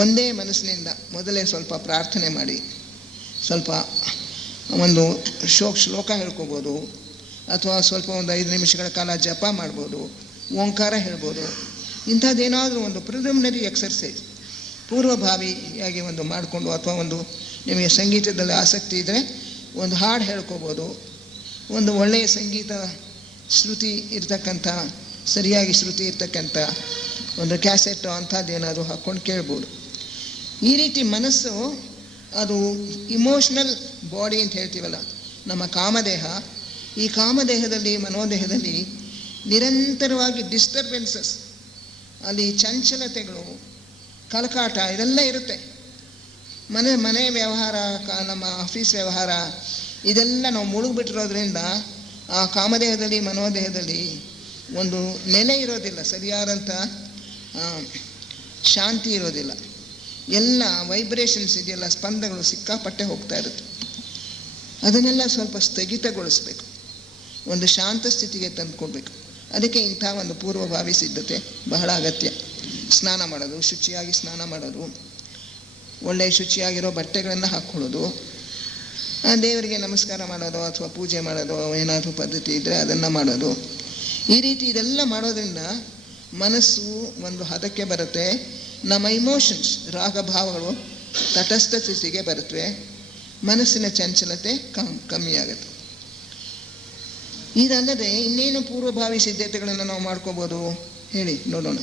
ಒಂದೇ ಮನಸ್ಸಿನಿಂದ ಮೊದಲೇ ಸ್ವಲ್ಪ ಪ್ರಾರ್ಥನೆ ಮಾಡಿ ಸ್ವಲ್ಪ ಒಂದು ಶ್ಲೋಕ ಹೇಳ್ಕೊಬೋದು, ಅಥವಾ ಸ್ವಲ್ಪ ಒಂದು 5 ನಿಮಿಷಗಳ ಕಾಲ ಜಪ ಮಾಡ್ಬೋದು, ಓಂಕಾರ ಹೇಳ್ಬೋದು. ಇಂಥದ್ದೇನಾದರೂ ಒಂದು ಪ್ರಿಲಿಮಿನರಿ ಎಕ್ಸರ್ಸೈಸ್ ಪೂರ್ವಭಾವಿಯಾಗಿ ಒಂದು ಮಾಡಿಕೊಂಡು, ಅಥವಾ ಒಂದು ನಿಮಗೆ ಸಂಗೀತದಲ್ಲಿ ಆಸಕ್ತಿ ಇದ್ದರೆ ಒಂದು ಹಾಡು ಹೇಳ್ಕೊಬೋದು. ಒಂದು ಒಳ್ಳೆಯ ಸಂಗೀತ ಶ್ರುತಿ ಇರ್ತಕ್ಕಂಥ, ಸರಿಯಾಗಿ ಶ್ರುತಿ ಇರ್ತಕ್ಕಂಥ ಒಂದು ಕ್ಯಾಸೆಟ್ಟು ಅಂಥದ್ದೇನಾದರೂ ಹಾಕ್ಕೊಂಡು ಕೇಳ್ಬೋದು. ಈ ರೀತಿ ಮನಸ್ಸು ಅದು ಇಮೋಷ್ನಲ್ ಬಾಡಿ ಅಂತ ಹೇಳ್ತೀವಲ್ಲ, ನಮ್ಮ ಕಾಮದೇಹ, ಈ ಕಾಮದೇಹದಲ್ಲಿ ಮನೋದೇಹದಲ್ಲಿ ನಿರಂತರವಾಗಿ ಡಿಸ್ಟರ್ಬೆನ್ಸಸ್, ಅಲ್ಲಿ ಚಂಚಲತೆಗಳು, ಕಳಕಾಟ ಇದೆಲ್ಲ ಇರುತ್ತೆ. ಮನೆ ವ್ಯವಹಾರ, ನಮ್ಮ ಆಫೀಸ್ ವ್ಯವಹಾರ ಇದೆಲ್ಲ ನಾವು ಮುಳುಗಿಬಿಟ್ಟಿರೋದ್ರಿಂದ ಆ ಕಾಮದೇಹದಲ್ಲಿ ಮನೋದೇಹದಲ್ಲಿ ಒಂದು ನೆಲೆ ಇರೋದಿಲ್ಲ, ಸರಿಯಾದಂಥ ಶಾಂತಿ ಇರೋದಿಲ್ಲ. ಎಲ್ಲ ವೈಬ್ರೇಷನ್ಸ್ ಇದೆಯಲ್ಲ, ಸ್ಪಂದಗಳು ಸಿಕ್ಕಾಪಟ್ಟೆ ಹೋಗ್ತಾ ಇರುತ್ತೆ. ಅದನ್ನೆಲ್ಲ ಸ್ವಲ್ಪ ಸ್ಥಗಿತಗೊಳಿಸ್ಬೇಕು, ಒಂದು ಶಾಂತ ಸ್ಥಿತಿಗೆ ತಂದುಕೊಡ್ಬೇಕು. ಅದಕ್ಕೆ ಇಂಥ ಒಂದು ಪೂರ್ವಭಾವಿ ಸಿದ್ಧತೆ ಬಹಳ ಅಗತ್ಯ. ಸ್ನಾನ ಮಾಡೋದು, ಶುಚಿಯಾಗಿ ಸ್ನಾನ ಮಾಡೋದು, ಒಳ್ಳೆಯ ಶುಚಿಯಾಗಿರೋ ಬಟ್ಟೆಗಳನ್ನು ಹಾಕ್ಕೊಳ್ಳೋದು, ದೇವರಿಗೆ ನಮಸ್ಕಾರ ಮಾಡೋದು ಅಥವಾ ಪೂಜೆ ಮಾಡೋದು, ಏನಾದರೂ ಪದ್ಧತಿ ಇದ್ದರೆ ಅದನ್ನು ಮಾಡೋದು. ಈ ರೀತಿ ಇದೆಲ್ಲ ಮಾಡೋದ್ರಿಂದ ಮನಸ್ಸು ಒಂದು ಹದಕ್ಕೆ ಬರುತ್ತೆ. ನಮ್ಮ ಇಮೋಷನ್ಸ್, ರಾಗಭಾವಗಳು ತಟಸ್ಥ ಸ್ಥಿತಿಗೆ ಬರುತ್ತವೆ. ಮನಸ್ಸಿನ ಚಂಚಲತೆ ಕಮ್ಮಿ ಆಗುತ್ತೆ. ಇದಲ್ಲದೆ ಇನ್ನೇನು ಪೂರ್ವಭಾವಿ ಸಿದ್ಧತೆಗಳನ್ನು ನಾವು ಮಾಡ್ಕೋಬೋದು ಹೇಳಿ ನೋಡೋಣ.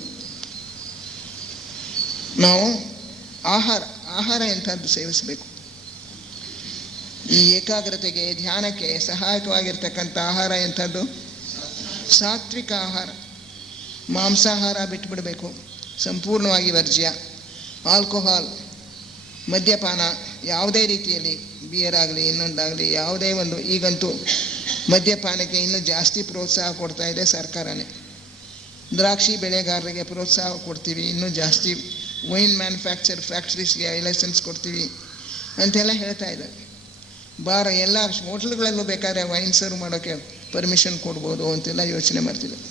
ನಾವು ಆಹಾರ ಎಂಥದ್ದು ಸೇವಿಸಬೇಕು. ಈ ಏಕಾಗ್ರತೆಗೆ, ಧ್ಯಾನಕ್ಕೆ ಸಹಾಯಕವಾಗಿರ್ತಕ್ಕಂಥ ಆಹಾರ ಎಂಥದ್ದು? ಸಾತ್ವಿಕ ಆಹಾರ. ಮಾಂಸಾಹಾರ ಬಿಟ್ಟುಬಿಡಬೇಕು, ಸಂಪೂರ್ಣವಾಗಿ ವರ್ಜ್ಯ. ಆಲ್ಕೋಹಾಲ್, ಮದ್ಯಪಾನ ಯಾವುದೇ ರೀತಿಯಲ್ಲಿ, ಬಿಯರ್ ಆಗಲಿ ಇನ್ನೊಂದಾಗಲಿ, ಯಾವುದೇ ಒಂದು, ಈಗಂತೂ ಮದ್ಯಪಾನಕ್ಕೆ ಇನ್ನೂ ಜಾಸ್ತಿ ಪ್ರೋತ್ಸಾಹ ಕೊಡ್ತಾ ಇದೆ ಸರ್ಕಾರನೇ. ದ್ರಾಕ್ಷಿ ಬೆಳೆಗಾರರಿಗೆ ಪ್ರೋತ್ಸಾಹ ಕೊಡ್ತೀವಿ, ಇನ್ನೂ ಜಾಸ್ತಿ ವೈನ್ ಫ್ಯಾಕ್ಟ್ರೀಸ್ಗೆ ಲೈಸೆನ್ಸ್ ಕೊಡ್ತೀವಿ ಅಂತೆಲ್ಲ ಹೇಳ್ತಾ ಇದ್ದಾರೆ. ಎಲ್ಲ ಹೋಟ್ಲ್ಗಳಲ್ಲೂ ಬೇಕಾದ್ರೆ ವೈನ್ ಸರ್ವ್ ಮಾಡೋಕ್ಕೆ ಪರ್ಮಿಷನ್ ಕೊಡ್ಬೋದು ಅಂತೆಲ್ಲ ಯೋಚನೆ ಮಾಡ್ತಿದ್ದಾರೆ.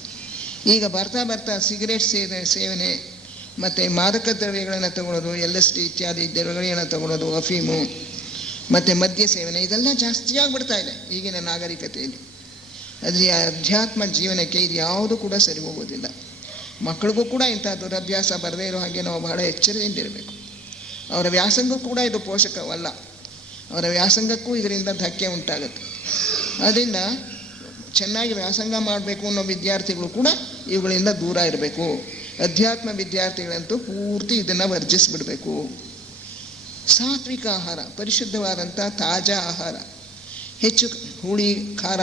ಈಗ ಬರ್ತಾ ಸಿಗರೇಟ್ ಸೇವನೆ ಮತ್ತು ಮಾದಕ ದ್ರವ್ಯಗಳನ್ನು ತಗೊಳ್ಳೋದು, LSD ಇತ್ಯಾದಿ ದ್ರವ್ಯಗಳನ್ನು ತಗೊಳ್ಳೋದು, ಅಫೀಮು ಮತ್ತು ಮದ್ಯ ಸೇವನೆ, ಇದೆಲ್ಲ ಜಾಸ್ತಿ ಆಗಿಬಿಡ್ತಾ ಇದೆ ಈಗಿನ ನಾಗರಿಕತೆಯಲ್ಲಿ. ಆದರೆ ಅಧ್ಯಾತ್ಮ ಜೀವನಕ್ಕೆ ಇದು ಯಾವುದೂ ಕೂಡ ಸರಿ ಹೋಗೋದಿಲ್ಲ. ಮಕ್ಕಳಿಗೂ ಕೂಡ ಇಂಥ ದುರಭ್ಯಾಸ ಬರದೇ ಇರೋ ಹಾಗೆ ನಾವು ಬಹಳ ಎಚ್ಚರದಿಂದ ಇರಬೇಕು. ಅವರ ವ್ಯಾಸಂಗ ಕೂಡ ಇದು ಪೋಷಕವಲ್ಲ, ಅವರ ವ್ಯಾಸಂಗಕ್ಕೂ ಇದರಿಂದ ಧಕ್ಕೆ ಉಂಟಾಗುತ್ತೆ. ಅದರಿಂದ ಚೆನ್ನಾಗಿ ವ್ಯಾಸಂಗ ಮಾಡಬೇಕು ಅನ್ನೋ ವಿದ್ಯಾರ್ಥಿಗಳು ಕೂಡ ಇವುಗಳಿಂದ ದೂರ ಇರಬೇಕು. ಅಧ್ಯಾತ್ಮ ವಿದ್ಯಾರ್ಥಿಗಳಂತೂ ಪೂರ್ತಿ ಇದನ್ನು ವರ್ಜಿಸಿಬಿಡಬೇಕು. ಸಾತ್ವಿಕ ಆಹಾರ, ಪರಿಶುದ್ಧವಾದಂಥ ತಾಜಾ ಆಹಾರ, ಹೆಚ್ಚು ಹುಳಿ, ಖಾರ,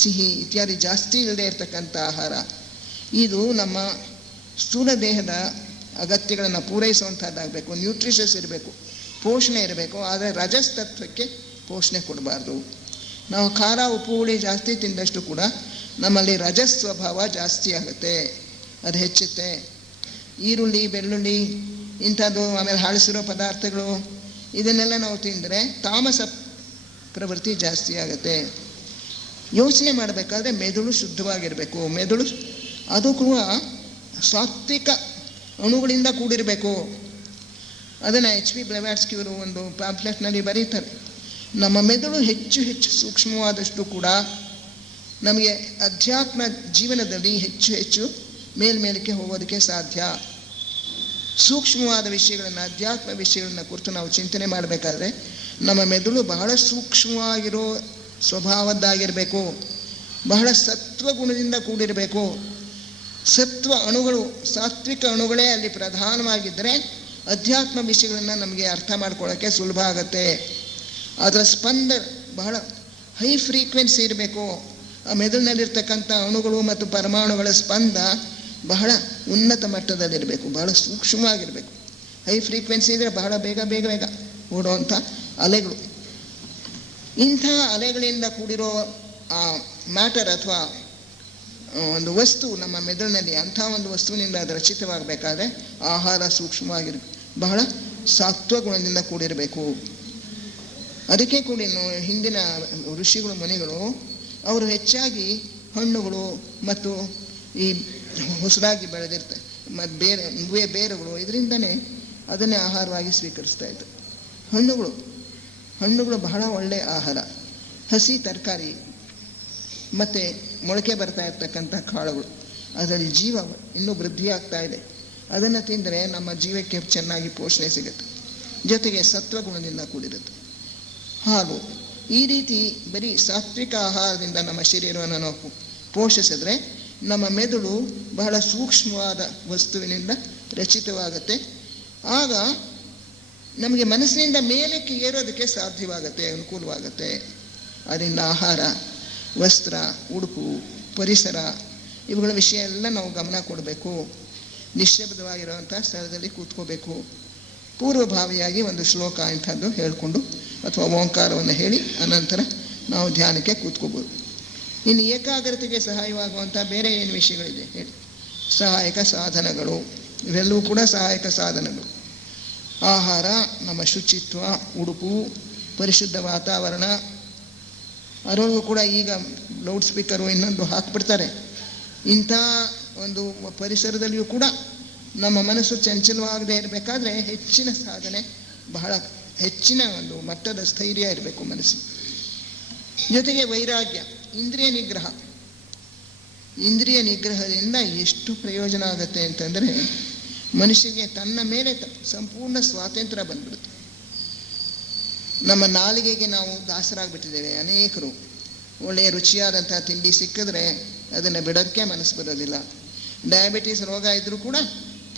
ಸಿಹಿ ಇತ್ಯಾದಿ ಜಾಸ್ತಿ ಇಲ್ಲದೆ ಇರತಕ್ಕಂಥ ಆಹಾರ. ಇದು ನಮ್ಮ ಸ್ಥೂಲ ದೇಹದ ಅಗತ್ಯಗಳನ್ನು ಪೂರೈಸುವಂಥದ್ದಾಗಬೇಕು. ನ್ಯೂಟ್ರಿಷಸ್ ಇರಬೇಕು, ಪೋಷಣೆ ಇರಬೇಕು. ಆದರೆ ರಜಸ್ ತತ್ವಕ್ಕೆ ಪೋಷಣೆ ಕೊಡಬಾರ್ದು. ನಾವು ಖಾರ, ಉಪ್ಪು, ಹುಳಿ ಜಾಸ್ತಿ ತಿಂದಷ್ಟು ಕೂಡ ನಮ್ಮಲ್ಲಿ ರಜಸ್ ಸ್ವಭಾವ ಜಾಸ್ತಿ ಆಗುತ್ತೆ, ಅದು ಹೆಚ್ಚುತ್ತೆ. ಈರುಳ್ಳಿ, ಬೆಳ್ಳುಳ್ಳಿ ಇಂಥದ್ದು, ಆಮೇಲೆ ಹಾಳಿಸಿರೋ ಪದಾರ್ಥಗಳು, ಇದನ್ನೆಲ್ಲ ನಾವು ತಿಂದರೆ ತಾಮಸ ಪ್ರವೃತ್ತಿ ಜಾಸ್ತಿ ಆಗುತ್ತೆ. ಯೋಚನೆ ಮಾಡಬೇಕಾದ್ರೆ ಮೆದುಳು ಶುದ್ಧವಾಗಿರಬೇಕು. ಮೆದುಳು ಅದು ಕೂಡ ಸಾತ್ವಿಕ ಅಣುಗಳಿಂದ ಕೂಡಿರಬೇಕು. ಅದನ್ನು HP ಬ್ಲೆವಾಟ್ಸ್ಕಿ ಇವರು ಒಂದು ಪ್ಯಾಂಪ್ಲೆಟ್ನಲ್ಲಿ ಬರೀತಾರೆ. ನಮ್ಮ ಮೆದುಳು ಹೆಚ್ಚು ಹೆಚ್ಚು ಸೂಕ್ಷ್ಮವಾದಷ್ಟು ಕೂಡ ನಮಗೆ ಅಧ್ಯಾತ್ಮ ಜೀವನದಲ್ಲಿ ಹೆಚ್ಚು ಹೆಚ್ಚು ಮೇಲ್ಮೇಲಕ್ಕೆ ಹೋಗೋದಕ್ಕೆ ಸಾಧ್ಯ. ಸೂಕ್ಷ್ಮವಾದ ವಿಷಯಗಳನ್ನು, ಅಧ್ಯಾತ್ಮ ವಿಷಯಗಳನ್ನ ಕುರಿತು ನಾವು ಚಿಂತನೆ ಮಾಡಬೇಕಾದ್ರೆ ನಮ್ಮ ಮೆದುಳು ಬಹಳ ಸೂಕ್ಷ್ಮವಾಗಿರೋ ಸ್ವಭಾವದ್ದಾಗಿರಬೇಕು. ಬಹಳ ಸತ್ವಗುಣದಿಂದ ಕೂಡಿರಬೇಕು. ಸತ್ವ ಅಣುಗಳು, ಸಾತ್ವಿಕ ಅಣುಗಳೇ ಅಲ್ಲಿ ಪ್ರಧಾನವಾಗಿದ್ದರೆ ಅಧ್ಯಾತ್ಮ ವಿಷಯಗಳನ್ನು ನಮಗೆ ಅರ್ಥ ಮಾಡ್ಕೊಳ್ಳೋಕ್ಕೆ ಸುಲಭ ಆಗುತ್ತೆ. ಅದರ ಸ್ಪಂದ ಬಹಳ ಹೈ ಫ್ರೀಕ್ವೆನ್ಸಿ ಇರಬೇಕು. ಆ ಮೆದುಳಿನಲ್ಲಿರ್ತಕ್ಕಂಥ ಅಣುಗಳು ಮತ್ತು ಪರಮಾಣುಗಳ ಸ್ಪಂದ ಬಹಳ ಉನ್ನತ ಮಟ್ಟದಲ್ಲಿರಬೇಕು, ಬಹಳ ಸೂಕ್ಷ್ಮವಾಗಿರಬೇಕು. ಹೈ ಫ್ರೀಕ್ವೆನ್ಸಿ ಇದ್ದರೆ ಬಹಳ ಬೇಗ ಬೇಗ ಬೇಗ ಓಡುವಂಥ ಅಲೆಗಳು. ಇಂಥ ಅಲೆಗಳಿಂದ ಕೂಡಿರೋ ಆ ಮ್ಯಾಟರ್ ಅಥವಾ ಒಂದು ವಸ್ತು ನಮ್ಮ ಮೆದುಳಿನಲ್ಲಿ, ಅಂಥ ಒಂದು ವಸ್ತುವಿನಿಂದ ಅದು ರಚಿತವಾಗಬೇಕಾದ್ರೆ ಆಹಾರ ಸೂಕ್ಷ್ಮವಾಗಿರಬೇಕು, ಬಹಳ ಸತ್ವಗುಣದಿಂದ ಕೂಡಿರಬೇಕು. ಅದಕ್ಕೆ ಕೂಡ ಹಿಂದಿನ ಋಷಿಗಳು, ಮುನಿಗಳು ಅವರು ಹೆಚ್ಚಾಗಿ ಹಣ್ಣುಗಳು ಮತ್ತು ಈ ಹೊಸದಾಗಿ ಬೆಳೆದಿರ್ತಾರೆ ಮತ್ತು ಬೇರುಗಳು, ಇದರಿಂದನೇ ಅದನ್ನೇ ಆಹಾರವಾಗಿ ಸ್ವೀಕರಿಸ್ತಾ ಇದ್ರು. ಹಣ್ಣುಗಳು ಬಹಳ ಒಳ್ಳೆಯ ಆಹಾರ. ಹಸಿ ತರಕಾರಿ ಮತ್ತು ಮೊಳಕೆ ಬರ್ತಾ ಇರ್ತಕ್ಕಂಥ ಕಾಳುಗಳು, ಅದರಲ್ಲಿ ಜೀವ ಇನ್ನೂ ವೃದ್ಧಿ ಆಗ್ತಾ ಇದೆ. ಅದನ್ನು ತಿಂದರೆ ನಮ್ಮ ಜೀವಕ್ಕೆ ಚೆನ್ನಾಗಿ ಪೋಷಣೆ ಸಿಗುತ್ತೆ, ಜೊತೆಗೆ ಸತ್ವಗುಣದಿಂದ ಕೂಡಿರುತ್ತೆ. ಹಾಲು, ಈ ರೀತಿ ಬರೀ ಸಾತ್ವಿಕ ಆಹಾರದಿಂದ ನಮ್ಮ ಶರೀರವನ್ನು ನಾವು ಪೋಷಿಸಿದ್ರೆ ನಮ್ಮ ಮೆದುಳು ಬಹಳ ಸೂಕ್ಷ್ಮವಾದ ವಸ್ತುವಿನಿಂದ ರಚಿತವಾಗುತ್ತೆ. ಆಗ ನಮಗೆ ಮನಸ್ಸಿನಿಂದ ಮೇಲಕ್ಕೆ ಏರೋದಕ್ಕೆ ಸಾಧ್ಯವಾಗುತ್ತೆ, ಅನುಕೂಲವಾಗುತ್ತೆ. ಅದರಿಂದ ಆಹಾರ, ವಸ್ತ್ರ, ಉಡುಪು, ಪರಿಸರ ಇವುಗಳ ವಿಷಯ ಎಲ್ಲ ನಾವು ಗಮನ ಕೊಡಬೇಕು. ನಿಶ್ಶಬ್ದವಾಗಿರುವಂಥ ಸ್ಥಳದಲ್ಲಿ ಕೂತ್ಕೋಬೇಕು. ಪೂರ್ವಭಾವಿಯಾಗಿ ಒಂದು ಶ್ಲೋಕ ಇಂಥದ್ದು ಹೇಳಿಕೊಂಡು ಅಥವಾ ಓಂಕಾರವನ್ನು ಹೇಳಿ ಅನಂತರ ನಾವು ಧ್ಯಾನಕ್ಕೆ ಕೂತ್ಕೋಬೋದು. ಇನ್ನು ಏಕಾಗ್ರತೆಗೆ ಸಹಾಯವಾಗುವಂಥ ಬೇರೆ ಏನು ವಿಷಯಗಳಿದೆ ಹೇಳಿ? ಸಹಾಯಕ ಸಾಧನಗಳು, ಇವೆಲ್ಲವೂ ಕೂಡ ಸಹಾಯಕ ಸಾಧನಗಳು. ಆಹಾರ, ನಮ್ಮ ಶುಚಿತ್ವ, ಉಡುಪು, ಪರಿಶುದ್ಧ ವಾತಾವರಣ. ಅದರೊಳಗೂ ಕೂಡ ಈಗ ಲೌಡ್ ಸ್ಪೀಕರು ಇನ್ನೊಂದು ಹಾಕ್ಬಿಡ್ತಾರೆ. ಇಂಥ ಒಂದು ಪರಿಸರದಲ್ಲಿಯೂ ಕೂಡ ನಮ್ಮ ಮನಸ್ಸು ಚಂಚಲವಾಗದೇ ಇರಬೇಕಾದ್ರೆ ಹೆಚ್ಚಿನ ಸಾಧನೆ, ಬಹಳ ಹೆಚ್ಚಿನ ಒಂದು ಮಟ್ಟದ ಸ್ಥೈರ್ಯ ಇರಬೇಕು ಮನಸ್ಸು. ಜೊತೆಗೆ ವೈರಾಗ್ಯ, ಇಂದ್ರಿಯ ನಿಗ್ರಹ. ಇಂದ್ರಿಯ ನಿಗ್ರಹದಿಂದ ಎಷ್ಟು ಪ್ರಯೋಜನ ಆಗುತ್ತೆ ಅಂತಂದರೆ ಮನುಷ್ಯನಿಗೆ ತನ್ನ ಮೇಲೆ ಸಂಪೂರ್ಣ ಸ್ವಾತಂತ್ರ್ಯ ಬಂದ್ಬಿಡುತ್ತೆ. ನಮ್ಮ ನಾಲಿಗೆಗೆ ನಾವು ದಾಸರಾಗ್ಬಿಟ್ಟಿದ್ದೇವೆ. ಅನೇಕರು ಒಳ್ಳೆಯ ರುಚಿಯಾದಂಥ ತಿಂಡಿ ಸಿಕ್ಕಿದ್ರೆ ಅದನ್ನು ಬಿಡೋಕ್ಕೆ ಮನಸ್ಸು ಬರೋದಿಲ್ಲ. ಡಯಾಬಿಟೀಸ್ ರೋಗ ಇದ್ದರೂ ಕೂಡ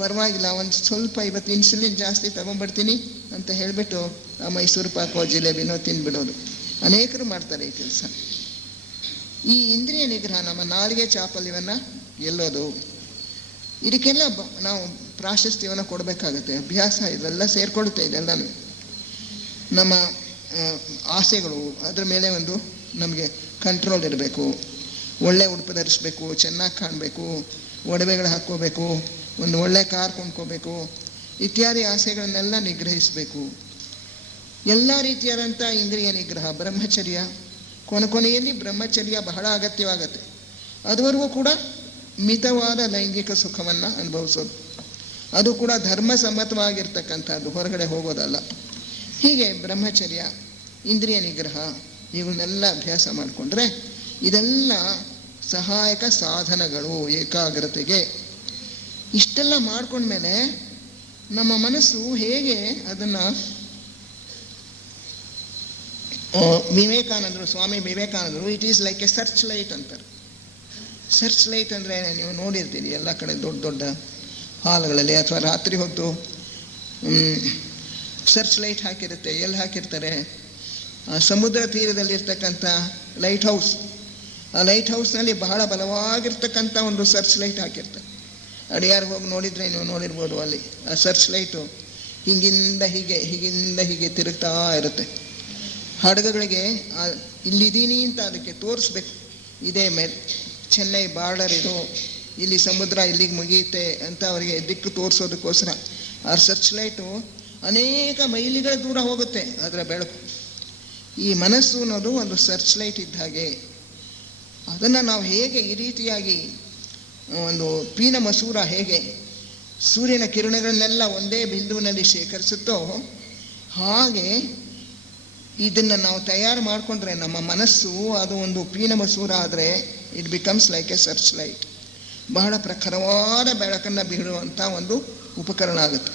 ಪರವಾಗಿಲ್ಲ, ಒಂದು ಸ್ವಲ್ಪ ಇವತ್ತು ಇನ್ಸುಲಿನ್ ಜಾಸ್ತಿ ತಗೊಂಡ್ಬಿಡ್ತೀನಿ ಅಂತ ಹೇಳಿಬಿಟ್ಟು ಆ ಮೈಸೂರು ಪಾಕೋ ಜಿಲೇಬಿನೋ ತಿಂದ್ಬಿಡೋದು. ಅನೇಕರು ಮಾಡ್ತಾರೆ ಈ ಕೆಲಸ. ಈ ಇಂದ್ರಿಯ ನಿಗ್ರಹ, ನಮ್ಮ ನಾಲಿಗೆ ಚಾಪಲ್ಯವನ್ನು ಗೆಲ್ಲೋದು, ಇದಕ್ಕೆಲ್ಲ ನಾವು ಪ್ರಾಶಸ್ತ್ಯವನ್ನು ಕೊಡಬೇಕಾಗತ್ತೆ. ಅಭ್ಯಾಸ ಇದೆಲ್ಲ ಸೇರಿಕೊಳ್ಳುತ್ತೆ. ಇದೆಲ್ಲನೂ ನಮ್ಮ ಆಸೆಗಳು, ಅದ್ರ ಮೇಲೆ ಒಂದು ನಮಗೆ ಕಂಟ್ರೋಲ್ ಇರಬೇಕು. ಒಳ್ಳೆ ಉಡುಪು ಧರಿಸ್ಬೇಕು, ಚೆನ್ನಾಗಿ ಕಾಣಬೇಕು, ಒಡವೆಗಳು ಹಾಕ್ಕೋಬೇಕು, ಒಂದು ಒಳ್ಳೆ ಕಾರ್ ಕೊಂಡ್ಕೋಬೇಕು, ಇತ್ಯಾದಿ ಆಸೆಗಳನ್ನೆಲ್ಲ ನಿಗ್ರಹಿಸಬೇಕು. ಎಲ್ಲ ರೀತಿಯಾದಂಥ ಇಂದ್ರಿಯ ನಿಗ್ರಹ, ಬ್ರಹ್ಮಚರ್ಯ. ಕೊನೆಯಲ್ಲಿ ಬ್ರಹ್ಮಚರ್ಯ ಬಹಳ ಅಗತ್ಯವಾಗತ್ತೆ. ಅದುವರೆಗೂ ಕೂಡ ಮಿತವಾದ ಲೈಂಗಿಕ ಸುಖವನ್ನು ಅನುಭವಿಸೋದು, ಅದು ಕೂಡ ಧರ್ಮಸಮ್ಮತವಾಗಿರ್ತಕ್ಕಂಥದ್ದು, ಹೊರಗಡೆ ಹೋಗೋದಲ್ಲ. ಹೀಗೆ ಬ್ರಹ್ಮಚರ್ಯ, ಇಂದ್ರಿಯ ನಿಗ್ರಹ, ಇವುನ್ನೆಲ್ಲ ಅಭ್ಯಾಸ ಮಾಡಿಕೊಂಡ್ರೆ ಇದೆಲ್ಲ ಸಹಾಯಕ ಸಾಧನಗಳು ಏಕಾಗ್ರತೆಗೆ. ಇಷ್ಟೆಲ್ಲ ಮಾಡ್ಕೊಂಡ್ಮೇಲೆ ನಮ್ಮ ಮನಸ್ಸು ಹೇಗೆ ಅದನ್ನು ಸ್ವಾಮಿ ವಿವೇಕಾನಂದರು it is like A search light ಅಂತಾರೆ. ಸರ್ಚ್ ಲೈಟ್ ಅಂದರೆ ನೀವು ನೋಡಿರ್ತೀರಿ ಎಲ್ಲ ಕಡೆ ದೊಡ್ಡ ದೊಡ್ಡ ಹಾಲ್ಗಳಲ್ಲಿ ಅಥವಾ ರಾತ್ರಿ ಹೊತ್ತು ಸರ್ಚ್ ಲೈಟ್ ಹಾಕಿರುತ್ತೆ. ಎಲ್ಲಿ ಹಾಕಿರ್ತಾರೆ? ಸಮುದ್ರ ತೀರದಲ್ಲಿರ್ತಕ್ಕಂಥ ಲೈಟ್ ಹೌಸ್. ಆ ಲೈಟ್ ಹೌಸ್ನಲ್ಲಿ ಬಹಳ ಬಲವಾಗಿರ್ತಕ್ಕಂಥ ಒಂದು ಸರ್ಚ್ ಲೈಟ್ ಹಾಕಿರ್ತಾರೆ. ಅಡಿಯಾರು ಹೋಗಿ ನೋಡಿದರೆ ನೀವು ನೋಡಿರ್ಬೋದು. ಅಲ್ಲಿ ಆ ಸರ್ಚ್ ಲೈಟು ಹಿಂಗಿಂದ ಹೀಗೆ ತಿರುಗ್ತಾ ಇರುತ್ತೆ. ಹಡಗುಗಳಿಗೆ ಇಲ್ಲಿದ್ದೀನಿ ಅಂತ ಅದಕ್ಕೆ ತೋರಿಸ್ಬೇಕು, ಇದೇ ಮೇಲೆ ಚೆನ್ನೈ ಬಾರ್ಡರ್ ಇದು, ಇಲ್ಲಿ ಸಮುದ್ರ ಇಲ್ಲಿಗೆ ಮುಗಿಯುತ್ತೆ ಅಂತ ಅವರಿಗೆ ದಿಕ್ಕು ತೋರಿಸೋದಕ್ಕೋಸ್ಕರ ಆ ಸರ್ಚ್ ಲೈಟು ಅನೇಕ ಮೈಲಿಗಳ ದೂರ ಹೋಗುತ್ತೆ ಅದರ ಬೆಳಕು. ಈ ಮನಸ್ಸು ಅನ್ನೋದು ಒಂದು ಸರ್ಚ್ ಲೈಟ್ ಇದ್ದ ಹಾಗೆ. ಅದನ್ನು ನಾವು ಹೇಗೆ ಈ ರೀತಿಯಾಗಿ ಒಂದು ಪೀನ ಮಸೂರ ಹೇಗೆ ಸೂರ್ಯನ ಕಿರಣಗಳನ್ನೆಲ್ಲ ಒಂದೇ ಬಿಂದುವಿನಲ್ಲಿ ಶೇಖರಿಸುತ್ತೋ ಹಾಗೆ ಇದನ್ನು ನಾವು ತಯಾರು ಮಾಡಿಕೊಂಡ್ರೆ ನಮ್ಮ ಮನಸ್ಸು ಅದು ಒಂದು ಪೀನ ಮಸೂರ ಆದರೆ it becomes like A search light. ಬಹಳ ಪ್ರಖರವಾದ ಬೆಳಕನ್ನು ಬೀಳುವಂಥ ಒಂದು ಉಪಕರಣ ಆಗುತ್ತೆ.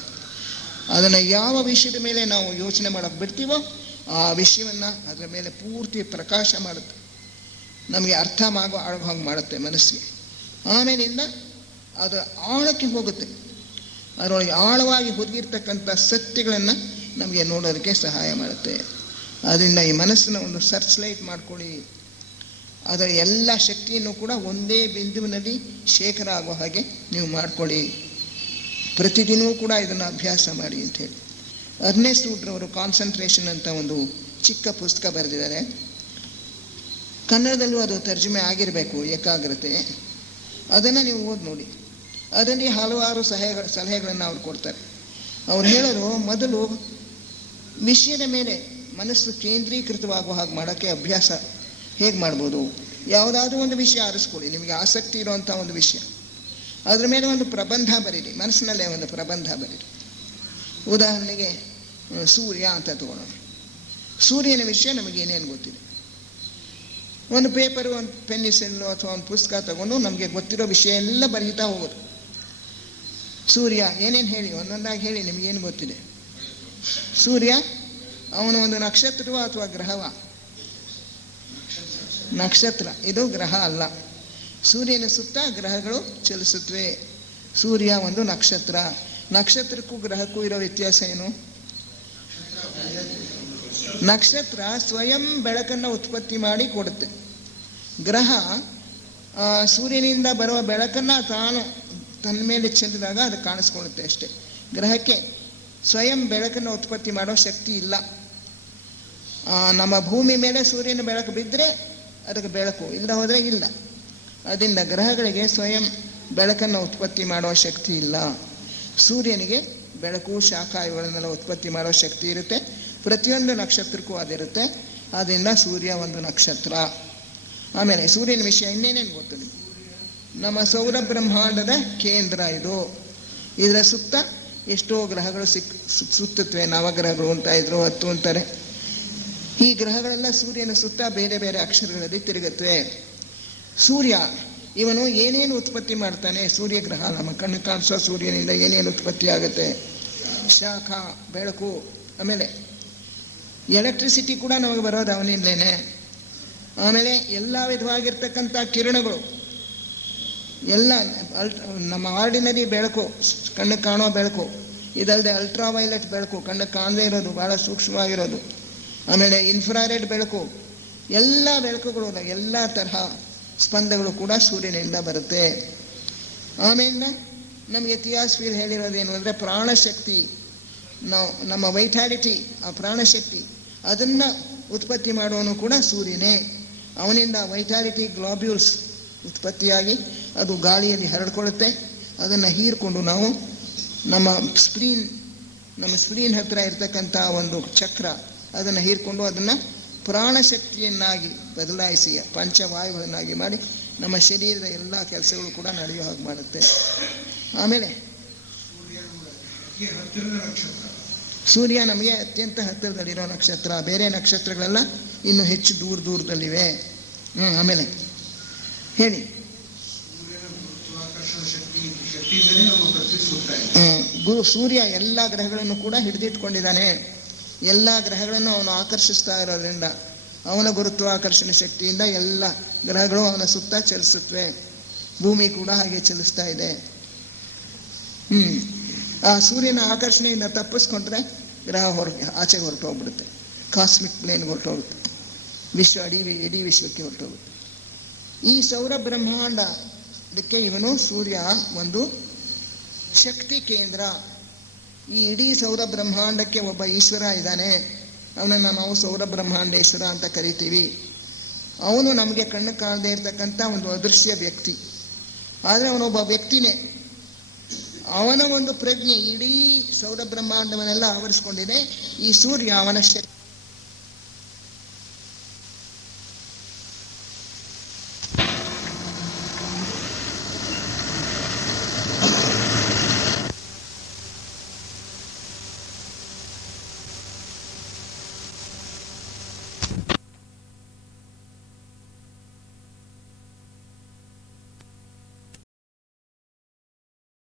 ಅದನ್ನು ಯಾವ ವಿಷಯದ ಮೇಲೆ ನಾವು ಯೋಚನೆ ಮಾಡೋಕ್ಕೆ ಬಿಡ್ತೀವೋ ಆ ವಿಷಯವನ್ನು ಅದರ ಮೇಲೆ ಪೂರ್ತಿ ಪ್ರಕಾಶ ಮಾಡುತ್ತೆ, ನಮಗೆ ಅರ್ಥ ಆಗೋ ಹಾಗೆ ಮಾಡುತ್ತೆ ಮನಸ್ಸಿಗೆ. ಆಮೇಲಿಂದ ಅದರ ಆಳಕ್ಕೆ ಹೋಗುತ್ತೆ. ಅದರೊಳಗೆ ಆಳವಾಗಿ ಹುದುಗಿರ್ತಕ್ಕಂಥ ಸತ್ಯಗಳನ್ನು ನಮಗೆ ನೋಡೋದಕ್ಕೆ ಸಹಾಯ ಮಾಡುತ್ತೆ. ಅದರಿಂದ ಈ ಮನಸ್ಸನ್ನು ಒಂದು ಸರ್ಚ್ ಲೈಟ್ ಮಾಡ್ಕೊಳ್ಳಿ. ಅದರ ಎಲ್ಲ ಶಕ್ತಿಯನ್ನು ಕೂಡ ಒಂದೇ ಬಿಂದುವಿನಲ್ಲಿ ಶೇಖರ ಆಗೋ ಹಾಗೆ ನೀವು ಮಾಡ್ಕೊಳ್ಳಿ. ಪ್ರತಿದಿನವೂ ಕೂಡ ಇದನ್ನು ಅಭ್ಯಾಸ ಮಾಡಿ ಅಂಥೇಳಿ ಅರ್ನೆಸ್ಟ್ ವುಡ್ರವರು ಕಾನ್ಸಂಟ್ರೇಷನ್ ಅಂತ ಒಂದು ಚಿಕ್ಕ ಪುಸ್ತಕ ಬರೆದಿದ್ದಾರೆ. ಕನ್ನಡದಲ್ಲೂ ಅದು ತರ್ಜುಮೆ ಆಗಿರಬೇಕು, ಏಕಾಗ್ರತೆ. ಅದನ್ನು ನೀವು ಓದಿ ನೋಡಿ. ಅದರಲ್ಲಿ ಹಲವಾರು ಸಲಹೆಗಳನ್ನು ಅವ್ರು ಕೊಡ್ತಾರೆ. ಅವ್ರು ಹೇಳೋರು, ಮೊದಲು ವಿಷಯದ ಮೇಲೆ ಮನಸ್ಸು ಕೇಂದ್ರೀಕೃತವಾಗುವ ಹಾಗೆ ಮಾಡೋಕ್ಕೆ ಅಭ್ಯಾಸ ಹೇಗೆ ಮಾಡ್ಬೋದು? ಯಾವುದಾದ್ರೂ ಒಂದು ವಿಷಯ ಆರಿಸ್ಕೊಳ್ಳಿ, ನಿಮಗೆ ಆಸಕ್ತಿ ಇರುವಂಥ ಒಂದು ವಿಷಯ. ಅದ್ರ ಮೇಲೆ ಒಂದು ಪ್ರಬಂಧ ಬರೀರಿ, ಮನಸ್ಸಿನಲ್ಲೇ ಒಂದು ಪ್ರಬಂಧ ಬರೀರಿ. ಉದಾಹರಣೆಗೆ ಸೂರ್ಯ ಅಂತ ತಗೊಳ್ಳೋಣ. ಸೂರ್ಯನ ವಿಷಯ ನಮಗೇನೇನು ಗೊತ್ತಿದೆ? ಒಂದು ಪೇಪರು, ಒಂದು ಪೆನ್ನಿಸೆಲ್ಲು ಅಥವಾ ಒಂದು ಪುಸ್ತಕ ತಗೊಂಡು ನಮಗೆ ಗೊತ್ತಿರೋ ವಿಷಯ ಎಲ್ಲ ಬರೀತಾ ಹೋಗೋದು. ಸೂರ್ಯ ಏನೇನು ಹೇಳಿ, ಒಂದೊಂದಾಗಿ ಹೇಳಿ, ನಿಮಗೇನು ಗೊತ್ತಿದೆ? ಸೂರ್ಯ ಅವನು ಒಂದು ನಕ್ಷತ್ರವ ಅಥವಾ ಗ್ರಹವ? ನಕ್ಷತ್ರ. ಇದು ಗ್ರಹ ಅಲ್ಲ. ಸೂರ್ಯನ ಸುತ್ತ ಗ್ರಹಗಳು ಚಲಿಸುತ್ತವೆ. ಸೂರ್ಯ ಒಂದು ನಕ್ಷತ್ರ. ನಕ್ಷತ್ರಕ್ಕೂ ಗ್ರಹಕ್ಕೂ ಇರೋ ವ್ಯತ್ಯಾಸ ಏನು? ನಕ್ಷತ್ರ ಸ್ವಯಂ ಬೆಳಕನ್ನು ಉತ್ಪತ್ತಿ ಮಾಡಿ ಕೊಡುತ್ತೆ. ಗ್ರಹ ಸೂರ್ಯನಿಂದ ಬರುವ ಬೆಳಕನ್ನು ತಾನು ತನ್ನ ಮೇಲೆ ಚೆಲ್ಲಿದಾಗ ಅದು ಕಾಣಿಸ್ಕೊಳ್ಳುತ್ತೆ ಅಷ್ಟೇ. ಗ್ರಹಕ್ಕೆ ಸ್ವಯಂ ಬೆಳಕನ್ನು ಉತ್ಪತ್ತಿ ಮಾಡೋ ಶಕ್ತಿ ಇಲ್ಲ. ನಮ್ಮ ಭೂಮಿ ಮೇಲೆ ಸೂರ್ಯನ ಬೆಳಕು ಬಿದ್ದರೆ ಅದಕ್ಕೆ ಬೆಳಕು, ಇಲ್ಲ ಹೋದರೆ ಇಲ್ಲ. ಅದರಿಂದ ಗ್ರಹಗಳಿಗೆ ಸ್ವಯಂ ಬೆಳಕನ್ನು ಉತ್ಪತ್ತಿ ಮಾಡುವ ಶಕ್ತಿ ಇಲ್ಲ. ಸೂರ್ಯನಿಗೆ ಬೆಳಕು, ಶಾಖ ಇವುಗಳನ್ನೆಲ್ಲ ಉತ್ಪತ್ತಿ ಮಾಡೋ ಶಕ್ತಿ ಇರುತ್ತೆ. ಪ್ರತಿಯೊಂದು ನಕ್ಷತ್ರಕ್ಕೂ ಅದಿರುತ್ತೆ. ಆದ್ದರಿಂದ ಸೂರ್ಯ ಒಂದು ನಕ್ಷತ್ರ. ಆಮೇಲೆ ಸೂರ್ಯನ ವಿಷಯ ಇನ್ನೇನೇನು ಗೊತ್ತು ನಿಮಗೆ? ನಮ್ಮ ಸೌರ ಬ್ರಹ್ಮಾಂಡದ ಕೇಂದ್ರ ಇದು. ಇದರ ಸುತ್ತ ಎಷ್ಟೋ ಗ್ರಹಗಳು ಸುತ್ತುತ್ತವೆ. ನವಗ್ರಹಗಳು ಅಂತ ಇದ್ರು, 10 ಅಂತಾರೆ. ಈ ಗ್ರಹಗಳೆಲ್ಲ ಸೂರ್ಯನ ಸುತ್ತ ಬೇರೆ ಬೇರೆ ಅಕ್ಷರಗಳಲ್ಲಿ ತಿರುಗುತ್ತವೆ. ಸೂರ್ಯ ಇವನು ಏನೇನು ಉತ್ಪತ್ತಿ ಮಾಡ್ತಾನೆ? ಸೂರ್ಯಗ್ರಹ ನಮ್ಮ ಕಣ್ಣು ಕಾಣಿಸೋ ಸೂರ್ಯನಿಂದ ಏನೇನು ಉತ್ಪತ್ತಿ ಆಗುತ್ತೆ? ಶಾಖ, ಬೆಳಕು, ಆಮೇಲೆ ಎಲೆಕ್ಟ್ರಿಸಿಟಿ ಕೂಡ ನಮಗೆ ಬರೋದು ಅವನಿಂದಲೇ. ಆಮೇಲೆ ಎಲ್ಲ ವಿಧವಾಗಿರ್ತಕ್ಕಂಥ ಕಿರಣಗಳು ಎಲ್ಲ ನಮ್ಮ ಆರ್ಡಿನರಿ ಬೆಳಕು, ಕಣ್ಣು ಕಾಣೋ ಬೆಳಕು, ಇದಲ್ಲದೆ ಅಲ್ಟ್ರಾವೈಲೆಟ್ ಬೆಳಕು, ಕಣ್ಣು ಕಾಣದೇ ಇರೋದು, ಭಾಳ ಸೂಕ್ಷ್ಮವಾಗಿರೋದು, ಆಮೇಲೆ ಇನ್ಫ್ರಾರೆಡ್ ಬೆಳಕು, ಎಲ್ಲ ಬೆಳಕುಗಳು, ಎಲ್ಲ ತರಹ ಸ್ಪಂದಗಳು ಕೂಡ ಸೂರ್ಯನಿಂದ ಬರುತ್ತೆ. ಆಮೇಲೆ ನಮಗೆ ಥಿಯಾಸ್ಫಿಯರ್ ಹೇಳಿರೋದೇನು ಅಂದರೆ ಪ್ರಾಣಶಕ್ತಿ, ನಾವು ನಮ್ಮ ವೈಟಾಲಿಟಿ, ಆ ಪ್ರಾಣಶಕ್ತಿ ಅದನ್ನು ಉತ್ಪತ್ತಿ ಮಾಡುವನು ಕೂಡ ಸೂರ್ಯನೇ. ಅವನಿಂದ ವೈಟಾಲಿಟಿ ಗ್ಲೋಬ್ಯೂಲ್ಸ್ ಉತ್ಪತ್ತಿಯಾಗಿ ಅದು ಗಾಳಿಯಲ್ಲಿ ಹರಡ್ಕೊಳ್ಳುತ್ತೆ. ಅದನ್ನು ಹೀರ್ಕೊಂಡು ನಾವು ನಮ್ಮ ಸ್ಪ್ಲೀನ್ ಹತ್ತಿರ ಇರ್ತಕ್ಕಂಥ ಒಂದು ಚಕ್ರ, ಅದನ್ನು ಹೀರ್ಕೊಂಡು ಅದನ್ನು ಪ್ರಾಣಶಕ್ತಿಯನ್ನಾಗಿ ಬದಲಾಯಿಸಿ ಪಂಚವಾಯುಗಳನ್ನಾಗಿ ಮಾಡಿ ನಮ್ಮ ಶರೀರದ ಎಲ್ಲ ಕೆಲಸಗಳು ಕೂಡ ನಡೆಯೋ ಹಾಗೆ ಮಾಡುತ್ತೆ. ಆಮೇಲೆ ಸೂರ್ಯ ನಮಗೆ ಅತ್ಯಂತ ಹತ್ತಿರದಲ್ಲಿರೋ ನಕ್ಷತ್ರ. ಬೇರೆ ನಕ್ಷತ್ರಗಳೆಲ್ಲ ಇನ್ನು ಹೆಚ್ಚು ದೂರದಲ್ಲಿವೆ. ಆಮೇಲೆ ಹೇಳಿ. ಸೂರ್ಯ ಎಲ್ಲ ಗ್ರಹಗಳನ್ನು ಕೂಡ ಹಿಡಿದಿಟ್ಕೊಂಡಿದ್ದಾನೆ. ಎಲ್ಲ ಗ್ರಹಗಳನ್ನು ಅವನು ಆಕರ್ಷಿಸ್ತಾ ಇರೋದ್ರಿಂದ ಅವನ ಗುರುತ್ವಾಕರ್ಷಣೆ ಶಕ್ತಿಯಿಂದ ಎಲ್ಲ ಗ್ರಹಗಳು ಅವನ ಸುತ್ತ ಚಲಿಸುತ್ತವೆ. ಭೂಮಿ ಕೂಡ ಹಾಗೆ ಚಲಿಸ್ತಾ ಇದೆ. ಆ ಸೂರ್ಯನ ಆಕರ್ಷಣೆಯಿಂದ ತಪ್ಪಿಸ್ಕೊಂಡ್ರೆ ಗ್ರಹ ಆಚೆಗೆ ಹೊರಟು ಹೋಗ್ಬಿಡುತ್ತೆ. ಕಾಸ್ಮಿಕ್ ಪ್ಲೇನ್ಗೆ ಹೊರಟೋಗುತ್ತೆ. ಇಡೀ ವಿಶ್ವಕ್ಕೆ ಹೊರಟೋಗುತ್ತೆ. ಈ ಸೌರ ಬ್ರಹ್ಮಾಂಡಕ್ಕೆ ಇವನು ಸೂರ್ಯ ಒಂದು ಶಕ್ತಿ ಕೇಂದ್ರ. ಈ ಇಡೀ ಸೌರ ಬ್ರಹ್ಮಾಂಡಕ್ಕೆ ಒಬ್ಬ ಈಶ್ವರ ಇದ್ದಾನೆ. ಅವನನ್ನು ನಾವು ಸೌರ ಬ್ರಹ್ಮಾಂಡೇಶ್ವರ ಅಂತ ಕರಿತೀವಿ. ಅವನು ನಮಗೆ ಕಣ್ಣು ಕಾಣದೇ ಇರ್ತಕ್ಕಂಥ ಒಂದು ಅದೃಶ್ಯ ವ್ಯಕ್ತಿ. ಆದರೆ ಅವನೊಬ್ಬ ವ್ಯಕ್ತಿನೇ. ಅವನ ಒಂದು ಪ್ರಜ್ಞೆ ಇಡೀ ಸೌರ ಬ್ರಹ್ಮಾಂಡವನ್ನೆಲ್ಲ ಆವರಿಸ್ಕೊಂಡಿದೆ. ಈ ಸೂರ್ಯ ಅವನ ಶಕ್ತಿ.